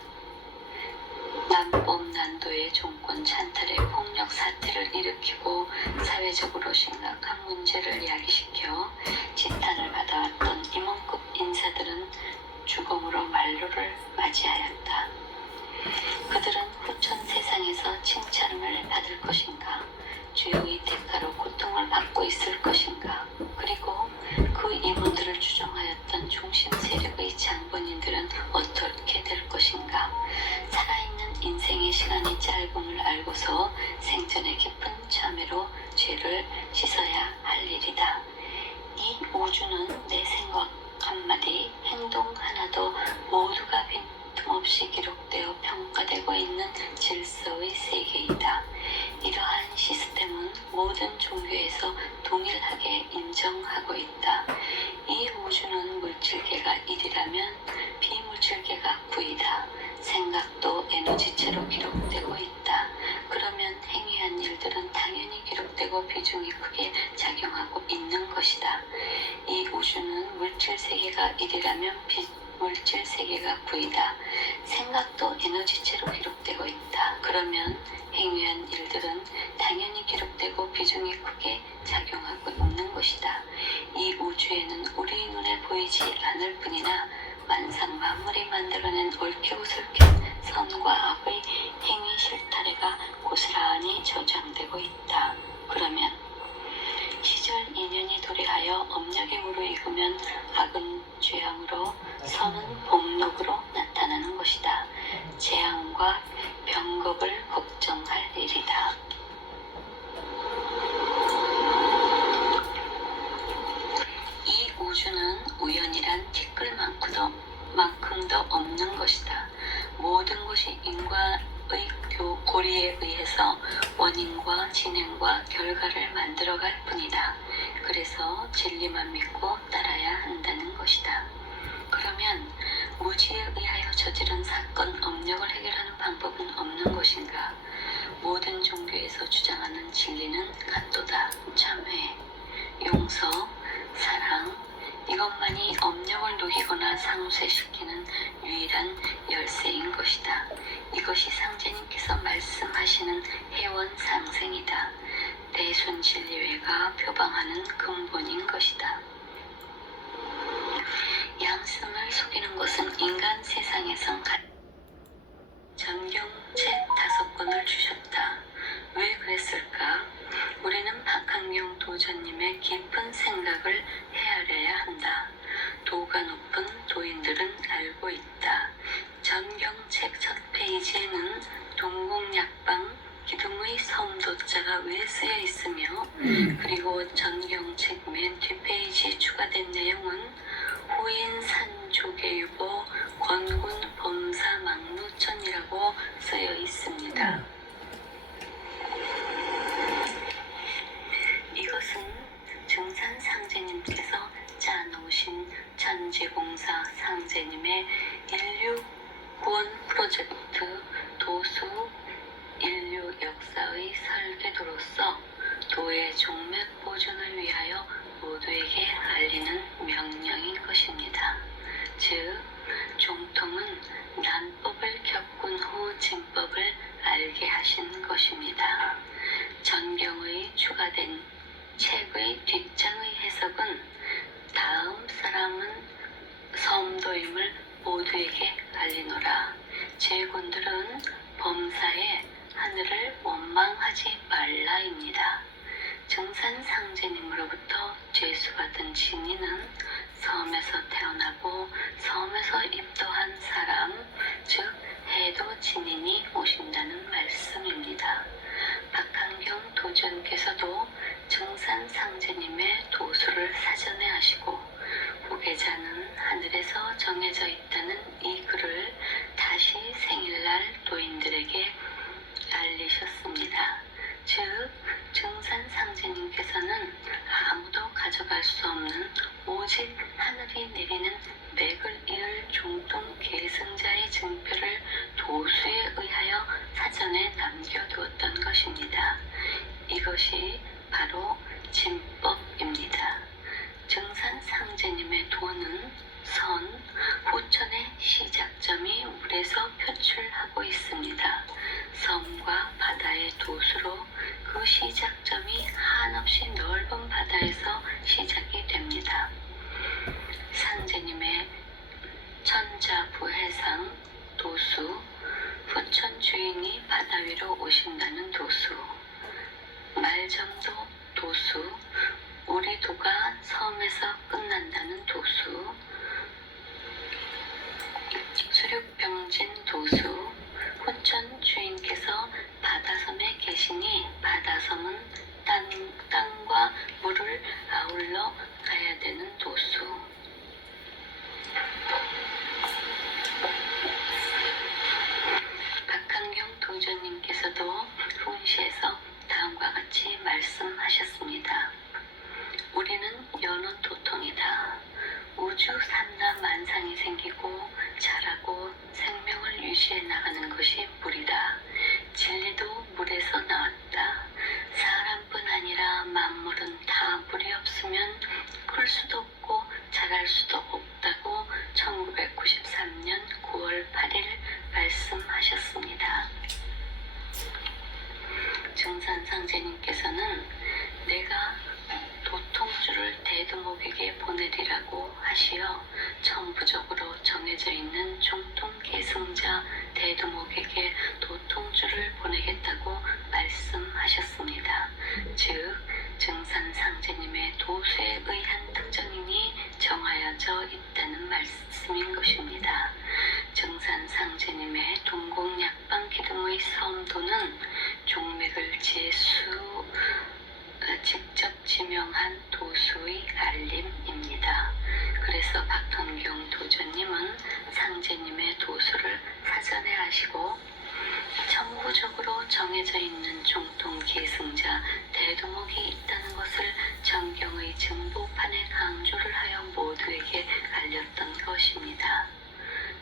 난법난도의 종권 찬탈의 폭력 사태를 일으키고 사회적으로 심각한 문제를 야기시켜 지탄을 받아왔던 임원급 인사들은 주검으로 만로를 맞이하였다. 그들은 후천 세상에서 칭찬을 받을 것인가? 주역의 대가로 고통을 받고 있을 것인가? 그리고 그 임원들을 추종하였던 중심 세력의 장본인들은 어떻게 될 것인가? 살아있는 인생의 시간이 짧음을 알고서 생전의 깊은 참회로 죄를 씻어야 할 일이다. 이 우주는 내 생각 한마디, 행동 하나도 모두가 빈틈없이 기록되어 평가되고 있는 질서의 세계이다. 이러한 시스템은 모든 종교에서 동일하게 인정하고 있다. 이 우주는 물질계가 1이라면 비물질계가 9이다. 생각도 에너지체로 기록되고 있다. 그러면 행위한 일들은 당연히 기록되고 비중이 크게 작용하고 있는 것이다. 이 우주는 물질세계가 1이라면 비물질세계가 9이다. 생각도 에너지체로 기록되고 있다. 그러면 행위한 일들은 당연히 기록되고 비중이 크게 작용하고 있는 것이다. 이 우주에는 우리 눈에 보이지 않을 뿐이나 만상 만물이 만들어낸 옳고 설킨 선과 악의 행위 실타래가 고스란히 저장되고 있다. 그러면 시절 인연이 도래하여 업력이 무르익으면 악은 죄앙으로 선은 복록으로 나타나는 것이다. 재앙과 병겁을 걱정할 일이다. 이 우주는 우연이란 티끌만큼도 없는 것이다. 모든 것이 인과의 고리에 의해서 원인과 진행과 결과를 만들어갈 뿐이다. 그래서 진리만 믿고 따라야 한다는 것이다. 그러면 무지에 의하여 저지른 사건 업력을 해결하는 방법은 없는 것인가? 모든 종교에서 주장하는 진리는 같도다. 참회, 용서, 사랑, 이것만이 업력을 녹이거나 상쇄시키는 유일한 열쇠인 것이다. 이것이 상제님께서 말씀하시는 해원상생이다. 대순진리회가 표방하는 근본인 것이다. 양심을 속이는 것은 인간 세상에선 전경책 5권을 주셨다. 왜 그랬을까? 우리는 박한경 도전님의 깊은 생각을 헤아려야 한다. 도가 높은 도인들은 알고 있다. 전경책 첫 페이지에는 동공약방 기둥의 섬도자가 왜 쓰여 있으며 그리고 전경책 맨 뒷페이지에 추가된 내용은 후인산조계유보 권군 범사막루천이라고 쓰여 있습니다. 이것은 증산상제님께서 짜놓으신 천지공사 상제님의 인류구원 프로젝트 도수 인류 역사의 설계도로서 도의 종맥 보존을 위하여 모두에게 알리는 명령인 것입니다. 즉, 종통은 난법을 겪은 후 진법을 알게 하신 것입니다. 전경의 추가된 책의 뒷장의 해석은 다음 사람은 섬도임을 모두에게 알리노라. 제군들은 범사에 하늘을 원망하지 말라입니다. 증산상제님으로부터 죄수받은 진리는 섬에서 태어나고 섬 섬에서 입도한 사람, 즉 해도 진인이 오신다는 말씀입니다. 박한경 도전께서도 증산상제님의 도수를 사전에 하시고 후계자는 하늘에서 정해져 있다는 이 글을 다시 생일날 도인들에게 알리셨습니다. 즉 증산상제님께서는 아무도 가져갈 수 없는 오직 하늘이 내리는 맥을 이을 종통 계승자의 증표를 도수에 의하여 사전에 남겨두었던 것입니다. 이것이 바로 진법입니다. 증산상제님의 도는 선, 후천의 시작점이 물에서 표출하고 있습니다. 섬과 바다의 도수로 그 시작점이 한없이 넓은 바다에서 시작이 됩니다. 상제님의 천자부해상 도수, 후천 주인이 바다 위로 오신다는 도수, 말점도 도수, 우리 도가 섬에서 끝난다는 도수, 수륙병진 도수, 후천 주인께서 바다섬에 계시니 바다섬은 땅과 물을 아울러 가야 되는 도수. 박한경 도전님께서도 훈시에서 다음과 같이 말씀하셨습니다. 우리는 연원 도통이다. 우주 삼라만상이 생기고 자라고 생명을 유지해 나가는 것이 물이다. 진리도 물에서 나왔다. 사람뿐 아니라 만물은 다 물이 없으면 클 수도 없고 자랄 수도 없다고 1993년 9월 8일 말씀하셨습니다. 증산상제님께서는 내가 도통주를 대두목에게 보내리라고 하시어 천부적으로 정해져 있는 종통계승자 대두목에게 도통주를 보내겠다고 말씀하셨습니다. 즉 증산상제님의 도수에 의한 특정인이 정하여져 있다는 말씀인 것입니다. 증산상제님의 동공약방 기둥의 섬도는 종맥을 직접 지명한 도수의 알림입니다. 그래서 박헌경 도전님은 상제님의 도수를 사전에 하시고 천부적으로 정해져 있는 종통 계승자 대두목이 있다는 것을 정경의 증보판에 강조를 하여 모두에게 알렸던 것입니다.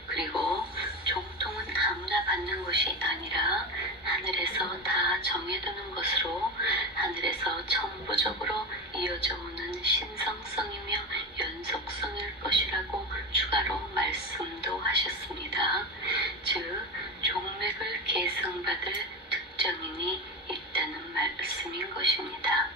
그리고 종통은 아무나 받는 것이 아니라 하늘에서 다 정해두는 것으로 하늘에서 천부적으로 이어져 오는 신성성이며 연속성일 것이라고 추가로 말씀도 하셨습니다. 즉 종맥을 계승받을 특정인이 있다는 말씀인 것입니다.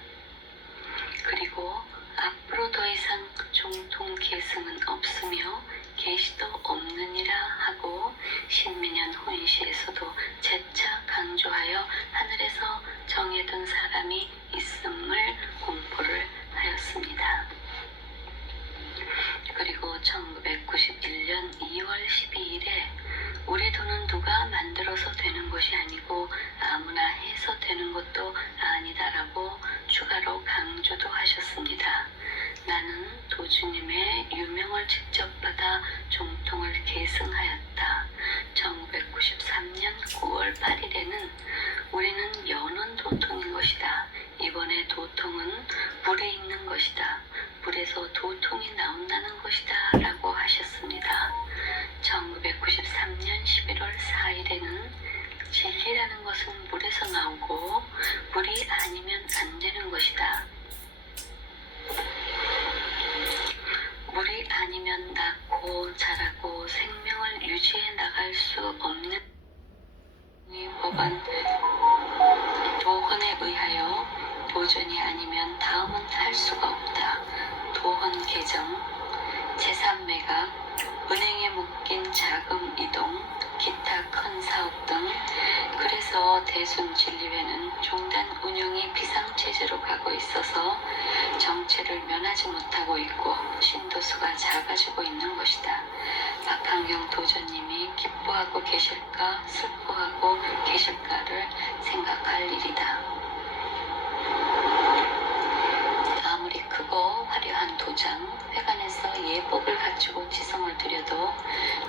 그리고 앞으로 더 이상 종통 계승은 없으며 계시도 없느니라 하고 신민연 훈시에서도 재차 강조하여 하늘에서 정해둔 사람이 있음을 공포를 하였습니다. 그리고 1991년 2월 12일에 우리 도는 누가 만들어서 되는 것이 아니고 아무나 해서 되는 것도 아니다라고 추가로 강조도 하셨습니다. 나는 도주님의 유명을 직접 받아 종통을 계승하였다. 1993년 9월 8일에는 우리는 연원 도통인 것이다. 이번에 도통은 물에 있는 것이다. 물에서 도통이 나온다는 것이다 라고 하셨습니다. 1993년 11월 4일에는 진리라는 것은 물에서 나오고 물이 아니면 안 되는 것이다. 물이 아니면 낳고 자라고 생명을 유지해 나갈 수 없는 법안 도헌에 의하여 도전이 아니면 다음은 할 수가 없다. 도헌 개정, 제3매각, 은행에 묶인 자금 이동, 기타 큰 사업 등. 그래서 대순진리회는 종단 운영이 비상체제로 가고 있어서 정체를 면하지 못하고 있고 신도수가 작아지고 있는 것이다. 박한경 도전님이 기뻐하고 계실까 슬퍼하고 계실까를 생각할 일이다. 아무리 크고 화려한 도장, 회관에서 예복을 갖추고 지성을 들여도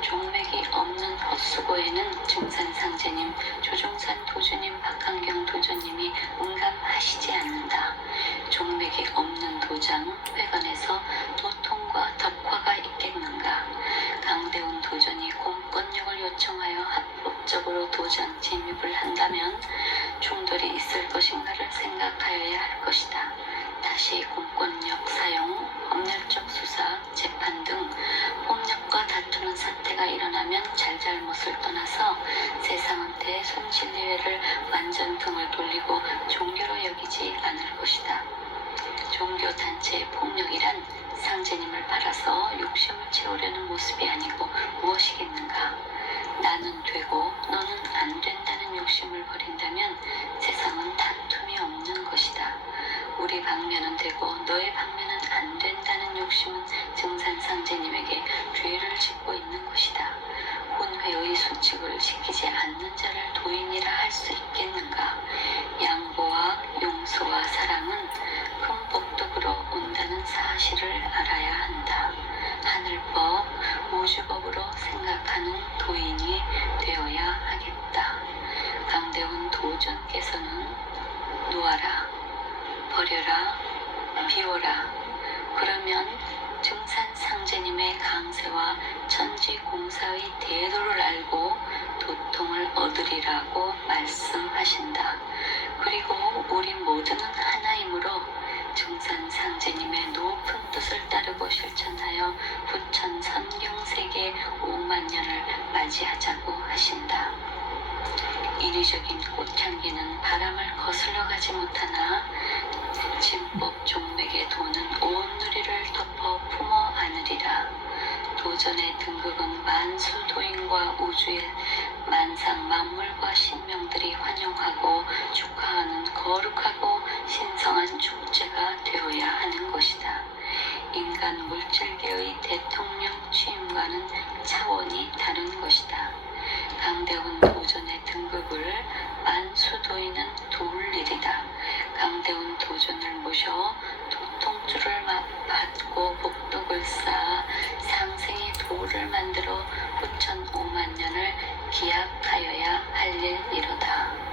종맥이 없는 헛수고에는 증산상제님, 조종산 도주님, 박한경 도전님이 응감하시지 않는다. 종맥이 없는 도장, 회관에서 도통과 덕화가 있겠는가? 강대훈 도전이 공권력을 요청하여 합법적으로 도장 진입을 한다면 충돌이 있을 것인가를 생각하여야 할 것이다. 다시 공권력 사용, 법률적 수사, 재판 등 폭력과 다투는 사태가 일어나면 잘잘못을 떠나서 세상은 대순진리회를 완전 등을 돌리고 종교로 여기지 않을 것이다. 종교단체의 폭력이란 상제님을 팔아서 욕심을 채우려는 모습이 아니고 무엇이겠는가? 나는 되고 너는 안 된다는 욕심을 버린다면 세상은 다툼이 없는 것이다. 우리 방면은 되고 너의 방면은 안 된다는 욕심은 증산상제님에게 죄를 짓고 있는 것이다. 혼회의 수칙을 지키지 않는 자를 도인이라 할 수 있겠는가? 양보와 용서와 사랑은 큰 복덕으로 온다는 사실을 알아야 한다. 하늘법, 우주법으로 생각하는 도인이 되어야 하겠다. 강대훈 도전께서는 놓아라, 버려라, 비워라. 그러면 증산상제님의 강세와 천지공사의 대도를 알고 도통을 얻으리라고 말씀하신다. 그리고 우리 모두는 하나이므로 증산상제님의 높은 뜻을 따르고 실천하여 부천 선경세계 5만 년을 맞이하자고 하신다. 인위적인 꽃향기는 바람을 거슬러 가지 못하나 진법 종맥의 도는 온 누리를 덮어 품어 안으리라. 도전의 등극은 만수 도인과 우주의 만상 만물과 신명들이 환영하고 축하하는 거룩하고 신성한 축제가 되어야 하는 것이다. 인간 물질계의 대통령 취임과는 차원이 다른 것이다. 강대훈 도전의 등극을 만수도인은 도울 일이다. 강대훈 도전을 모셔 도통주를 받고 복덕을 쌓아 상생의 도를 만들어 부천 5만 년을 기약하여야 할 일이로다.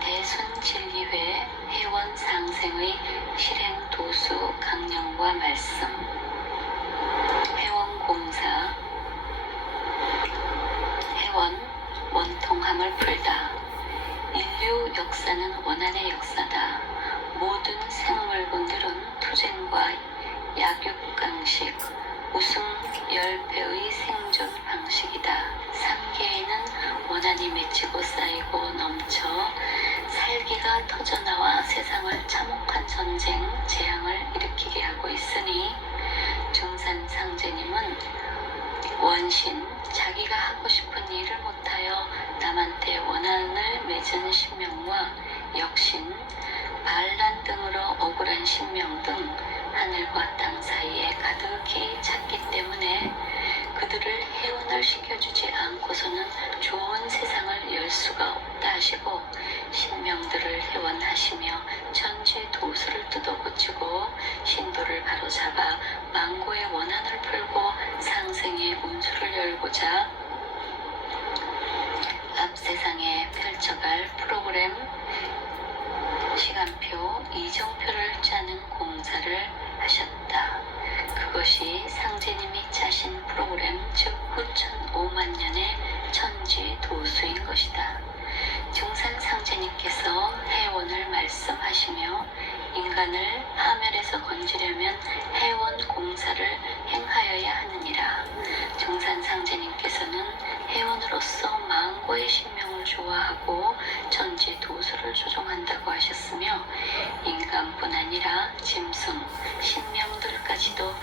대순진리회 회원상생의 실행도수 강령과 말씀. 회원공사 회원 원통함을 풀다. 인류 역사는 원한의 역사다. 모든 생물군들은 투쟁과 약육강식, 우승열패의 생존 방식이다. 삼계에는 원한이 맺히고 쌓이고 넘쳐 살기가 터져나와 세상을 참혹한 전쟁, 재앙을 일으키게 하고 있으니 증산상제님은 원신, 자기가 하고 싶은 일을 못하여 남한테 원한을 맺은 신명과 역신, 반란 등으로 억울한 신명 등 하늘과 땅 사이에 가득히 찼기 때문에 그들을 해운을 시켜주지 않고서는 좋은 세상을 열 수가 없다 하시고 신명들을 해원하시며 천지 도수를 뜯어고치고 신도를 바로잡아 망고의 원한을 풀고 상생의 운수를 열고자 앞세상에 펼쳐갈 프로그램 시간표, 이정표를 짜는 공사를 하셨다. 그것이 상제님이 짜신 프로그램, 즉 부천 5만 년의 천지 도수인 것이다. 증산상제님께서 해원을 말씀하시며 인간을 파멸에서 건지려면 해원 공사를 행하여야 하느니라. 증산상제님께서는 해원으로서 망고의 신명을 좋아하고 천지 도수를 조종한다고 하셨으며 인간뿐 아니라 짐승, 신명들까지도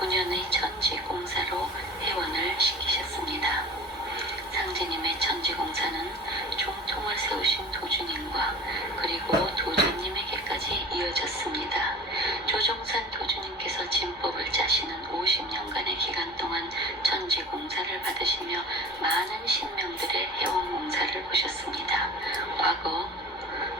9년의 천지 공사로 해원을 시키셨습니다. 상제님의 천지 공사 그리고 도주님에게까지 이어졌습니다. 조종산 도주님께서 진법을 짜시는 50년간의 기간 동안 천지 공사를 받으시며 많은 신명들의 해원 공사를 보셨습니다. 과거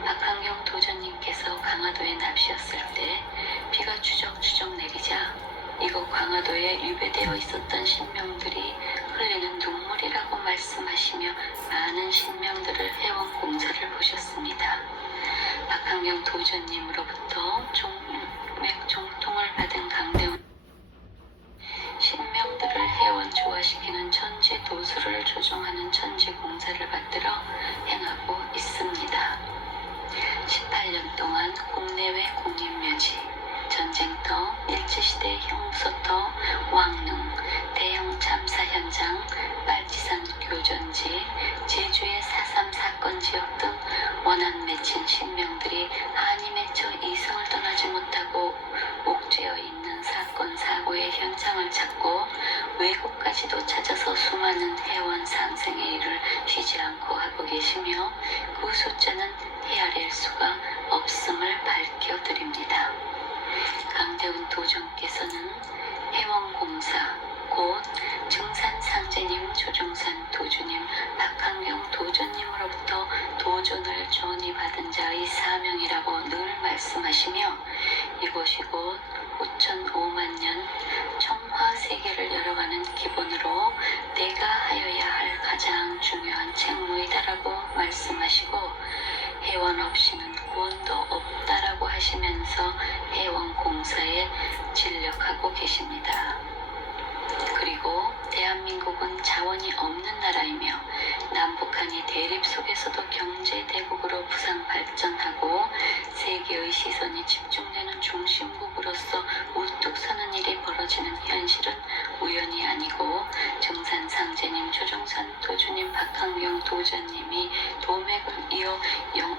박한경 도전님께서 강화도에 납시였을 때 비가 추적추적 내리자 이곳 강화도에 유배되어 있었던 신명들이 흘리는 눈물이라고 말씀하시며 많은 신명들을 해원 공사를 보셨습니다. 박한경 도전님으로부터 종맥 종통을 받은 강대훈 신명들을 해원 조화시키는 천지 도수를 조종하는 천지 공사를 받들어 행하고 있습니다. 18년 동안 국내외 공인묘지, 전쟁터, 일제시대 형소터, 왕릉, 대형 참사 현장, 빨치산 교전지, 제주의 4.3 사건 지역 등 원한 맺힌 신명들이 한이 맺혀 이승을 떠나지 못하고 옥죄어 있는 사건 사고의 현장을 찾고 외국까지도 찾아서 수많은 해원 상생의 일을 쉬지 않고 하고 계시며 그 숫자는 헤아릴 수가 없음을 밝혀드립니다. 강대훈 도전께서는 해원공사, 곧 증산상제님, 조종산 도주님, 박한경 도전님으로부터 도전을 전이 받은 자의 사명이라고 늘 말씀하시며 이곳이 곧 후천 5만년 청화세계를 열어가는 기본으로 내가 하여야 할 가장 중요한 책무이다라고 말씀하시고 해원 없이는 구원도 없다라고 하시면서 해원 공사에 진력하고 계십니다. 그리고 대한민국은 자원이 없는 나라이며 남북한이 대립 속에서도 경제 대국으로 부상 발전하고 세계의 시선이 집중되는 중심국으로서 우뚝 서는 일이 벌어지는 현실은 우연이 아니고 증산상제님, 조종산 도주님, 박한경 도전님이 도맥을 이어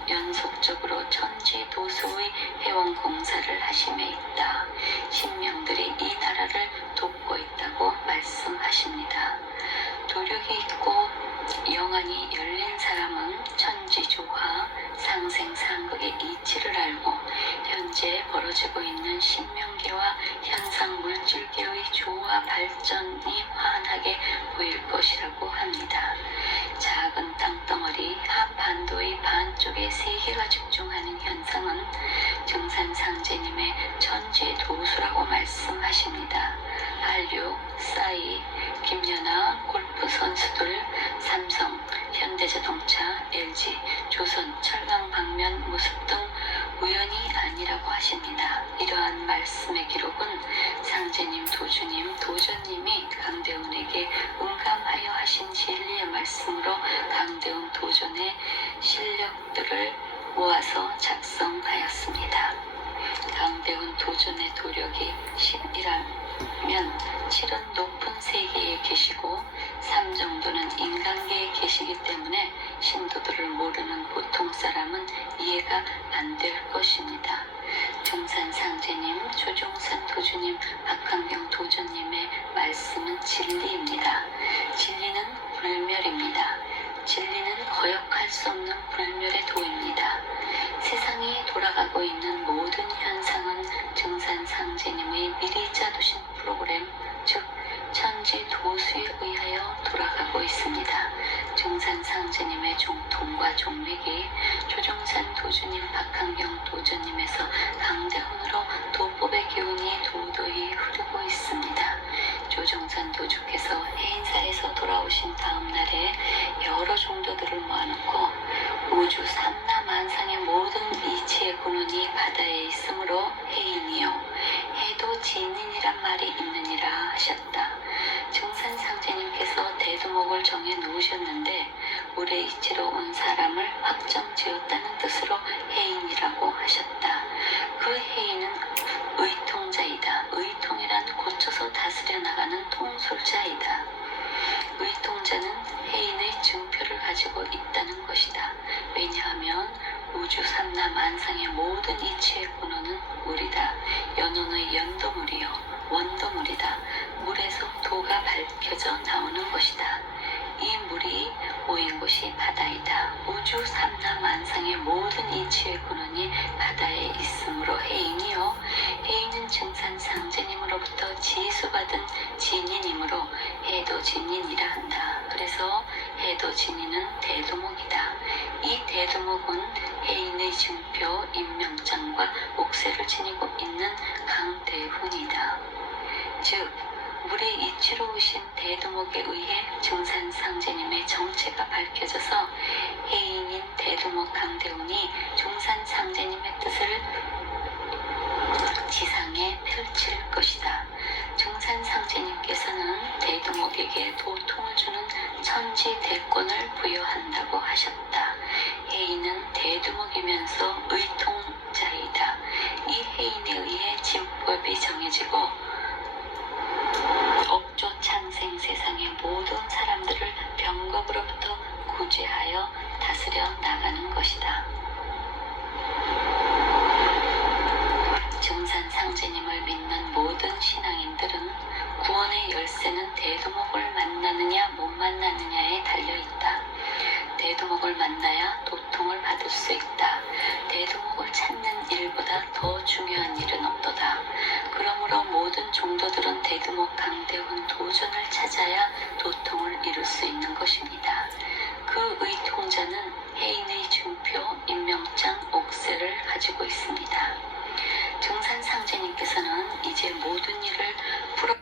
연속적으로 천지 도수의 해원 공사를 하심에 있다. 신명들이 이 나라를 돕고 있다고 말씀하십니다. 도력이 있고 영안이 열린 사람은 천지조화, 상생상극의 이치를 알고 현재 벌어지고 있는 신명계와 현상물질계의 조화 발전이 환하게 보일 것이라고 합니다. 작은 땅덩어리 한반도의 반쪽에 세계가 집중하는 현상은 증산상제님의 천지도수라고 말씀하십니다. 한류, 싸이, 김연아, 골프 선수들, 삼성, 현대자동차, LG, 조선, 철강 방면 모습 등 우연이 아니라고 하십니다. 이러한 말씀의 기록은 상제님, 도주님, 도전님이 강대훈에게 응감하여 하신 진리의 말씀으로 강대훈 도전의 실력들을 모아서 작성하였습니다. 강대훈 도전의 도력이 10이라면 7은 높은 세계에 계시고 3 정도는 인간계에 계시기 때문에 신도들을 모르는 보통 사람은 이해가 안 될 것입니다. 증산상제님, 조종산 도주님, 박한경 도전님의 말씀은 진리입니다. 진리는 불멸입니다. 진리는 거역할 수 없는 불멸의 도입니다. 세상이 돌아가고 있는 모든 현상은 증산상제님의 미리 짜두신 프로그램, 즉 천지 도수에 의하여 돌아가고 있습니다. 증산상제님의 종통과 종맥이 조종산 도주님, 박한경 도전님에서 강대훈으로 도법의 기운이 도도히 흐르고 있습니다. 조종산 도주께서 해인사에서 돌아오신 다음 날에 여러 종도들을 모아놓고 우주 삼라만상의 모든 이치의 근원이 바다에 있으므로 해인이요 해도 진인이란 말이 있느니라 하셨다. 증산상제님께서 대두목을 정해 놓으셨는데 물의 이치로 온 사람을 확정 지었다는 뜻으로 해인이라고 하셨다. 그 해인은 의통자이다. 의통이란 고쳐서 다스려 나가는 통솔자이다. 의통자는 해인의 증표를 가지고 있다는 것이다. 왜냐하면 우주 삼라만상의 모든 이치의 근원은 물이다. 연원의 연도물이요 원도물이다. 물에서 도가 밝혀져 나오는 것이다. 이 물이 모인 곳이 바다이다. 우주 삼라만상의 모든 이치의 근원이 바다에 있으므로 해인이요, 해인은 증산상제님으로부터 지수받은 진인이므로 해도진인이라 한다. 그래서 해도진인은 대두목이다. 이 대두목은 해인의 증표 임명장과 옥새를 지니고 있는 강대훈이다. 즉 물의 이치로 오신 대두목에 의해 중산상제님의 정체가 밝혀져서 해인인 대두목 강대훈이 중산상제님의 뜻을 지상에 펼칠 것이다. 중산상제님께서는 대두목에게 도통을 주는 천지 대권을 부여한다고 하셨다. 해인은 대두목이면서 의통자이다. 이 해인에 의해 지옥법이 정해지고 억조창생 세상의 모든 사람들을 병겁으로부터 구제하여 다스려 나가는 것이다. 증산상제님을 믿는 모든 신앙인들은 구원의 열쇠는 대두목을 만나느냐 못 만나느냐에 달려있다. 대두목을 만나야 도통을 받을 수 있다. 대두목을 찾는 일보다 더 중요한 일은 없도다. 그러므로 모든 종도들은 대두목 강대훈 도전을 찾아야 도통을 이룰 수 있는 것입니다. 그 의통자는 해인의 증표, 임명장, 옥새를 가지고 있습니다. 증산상제님께서는 이제 모든 일을 풀어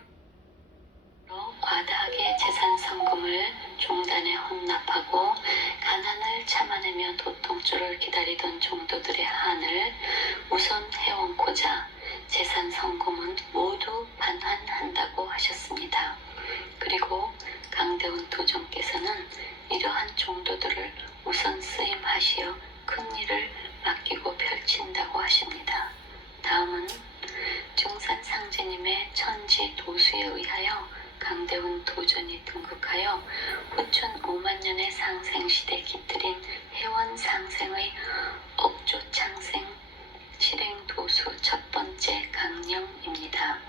과다하게 재산 성금을 종단에 헌납하고 가난을 참아내며 도통줄을 기다리던 종도들의 한을 우선 해원코자 재산 성금은 모두 반환한다고 하셨습니다. 그리고 강대훈 도정께서는 이러한 종도들을 우선 쓰임하시어 큰 일을 맡기고 펼친다고 하십니다. 다음은 중산상제님의 천지 도수에 의하여 강대훈 도전이 등극하여 후춘 5만 년의 상생시대 깃들인 해원상생의 억조창생 실행도수 첫 번째 강령입니다.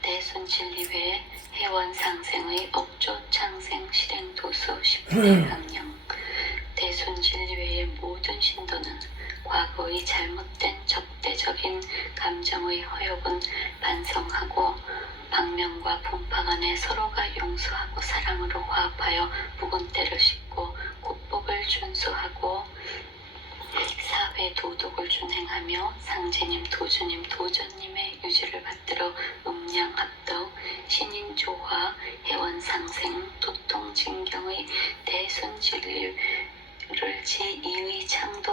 대순진리회 해원상생의 억조창생 실행도수 10대 강령. 대순진리회의 모든 신도는 과거의 잘못된 적대적인 감정의 허욕은 반성하고 방명과 분파 간에 서로가 용서하고 사랑으로 화합하여 묵은 때를 씻고 국법을 준수하고 사회 도덕을 준행하며 상제님, 도주님, 도전님의 유지를 받들어 음양합덕, 신인조화, 해원상생, 도통진경의 대순진리를 제2의 창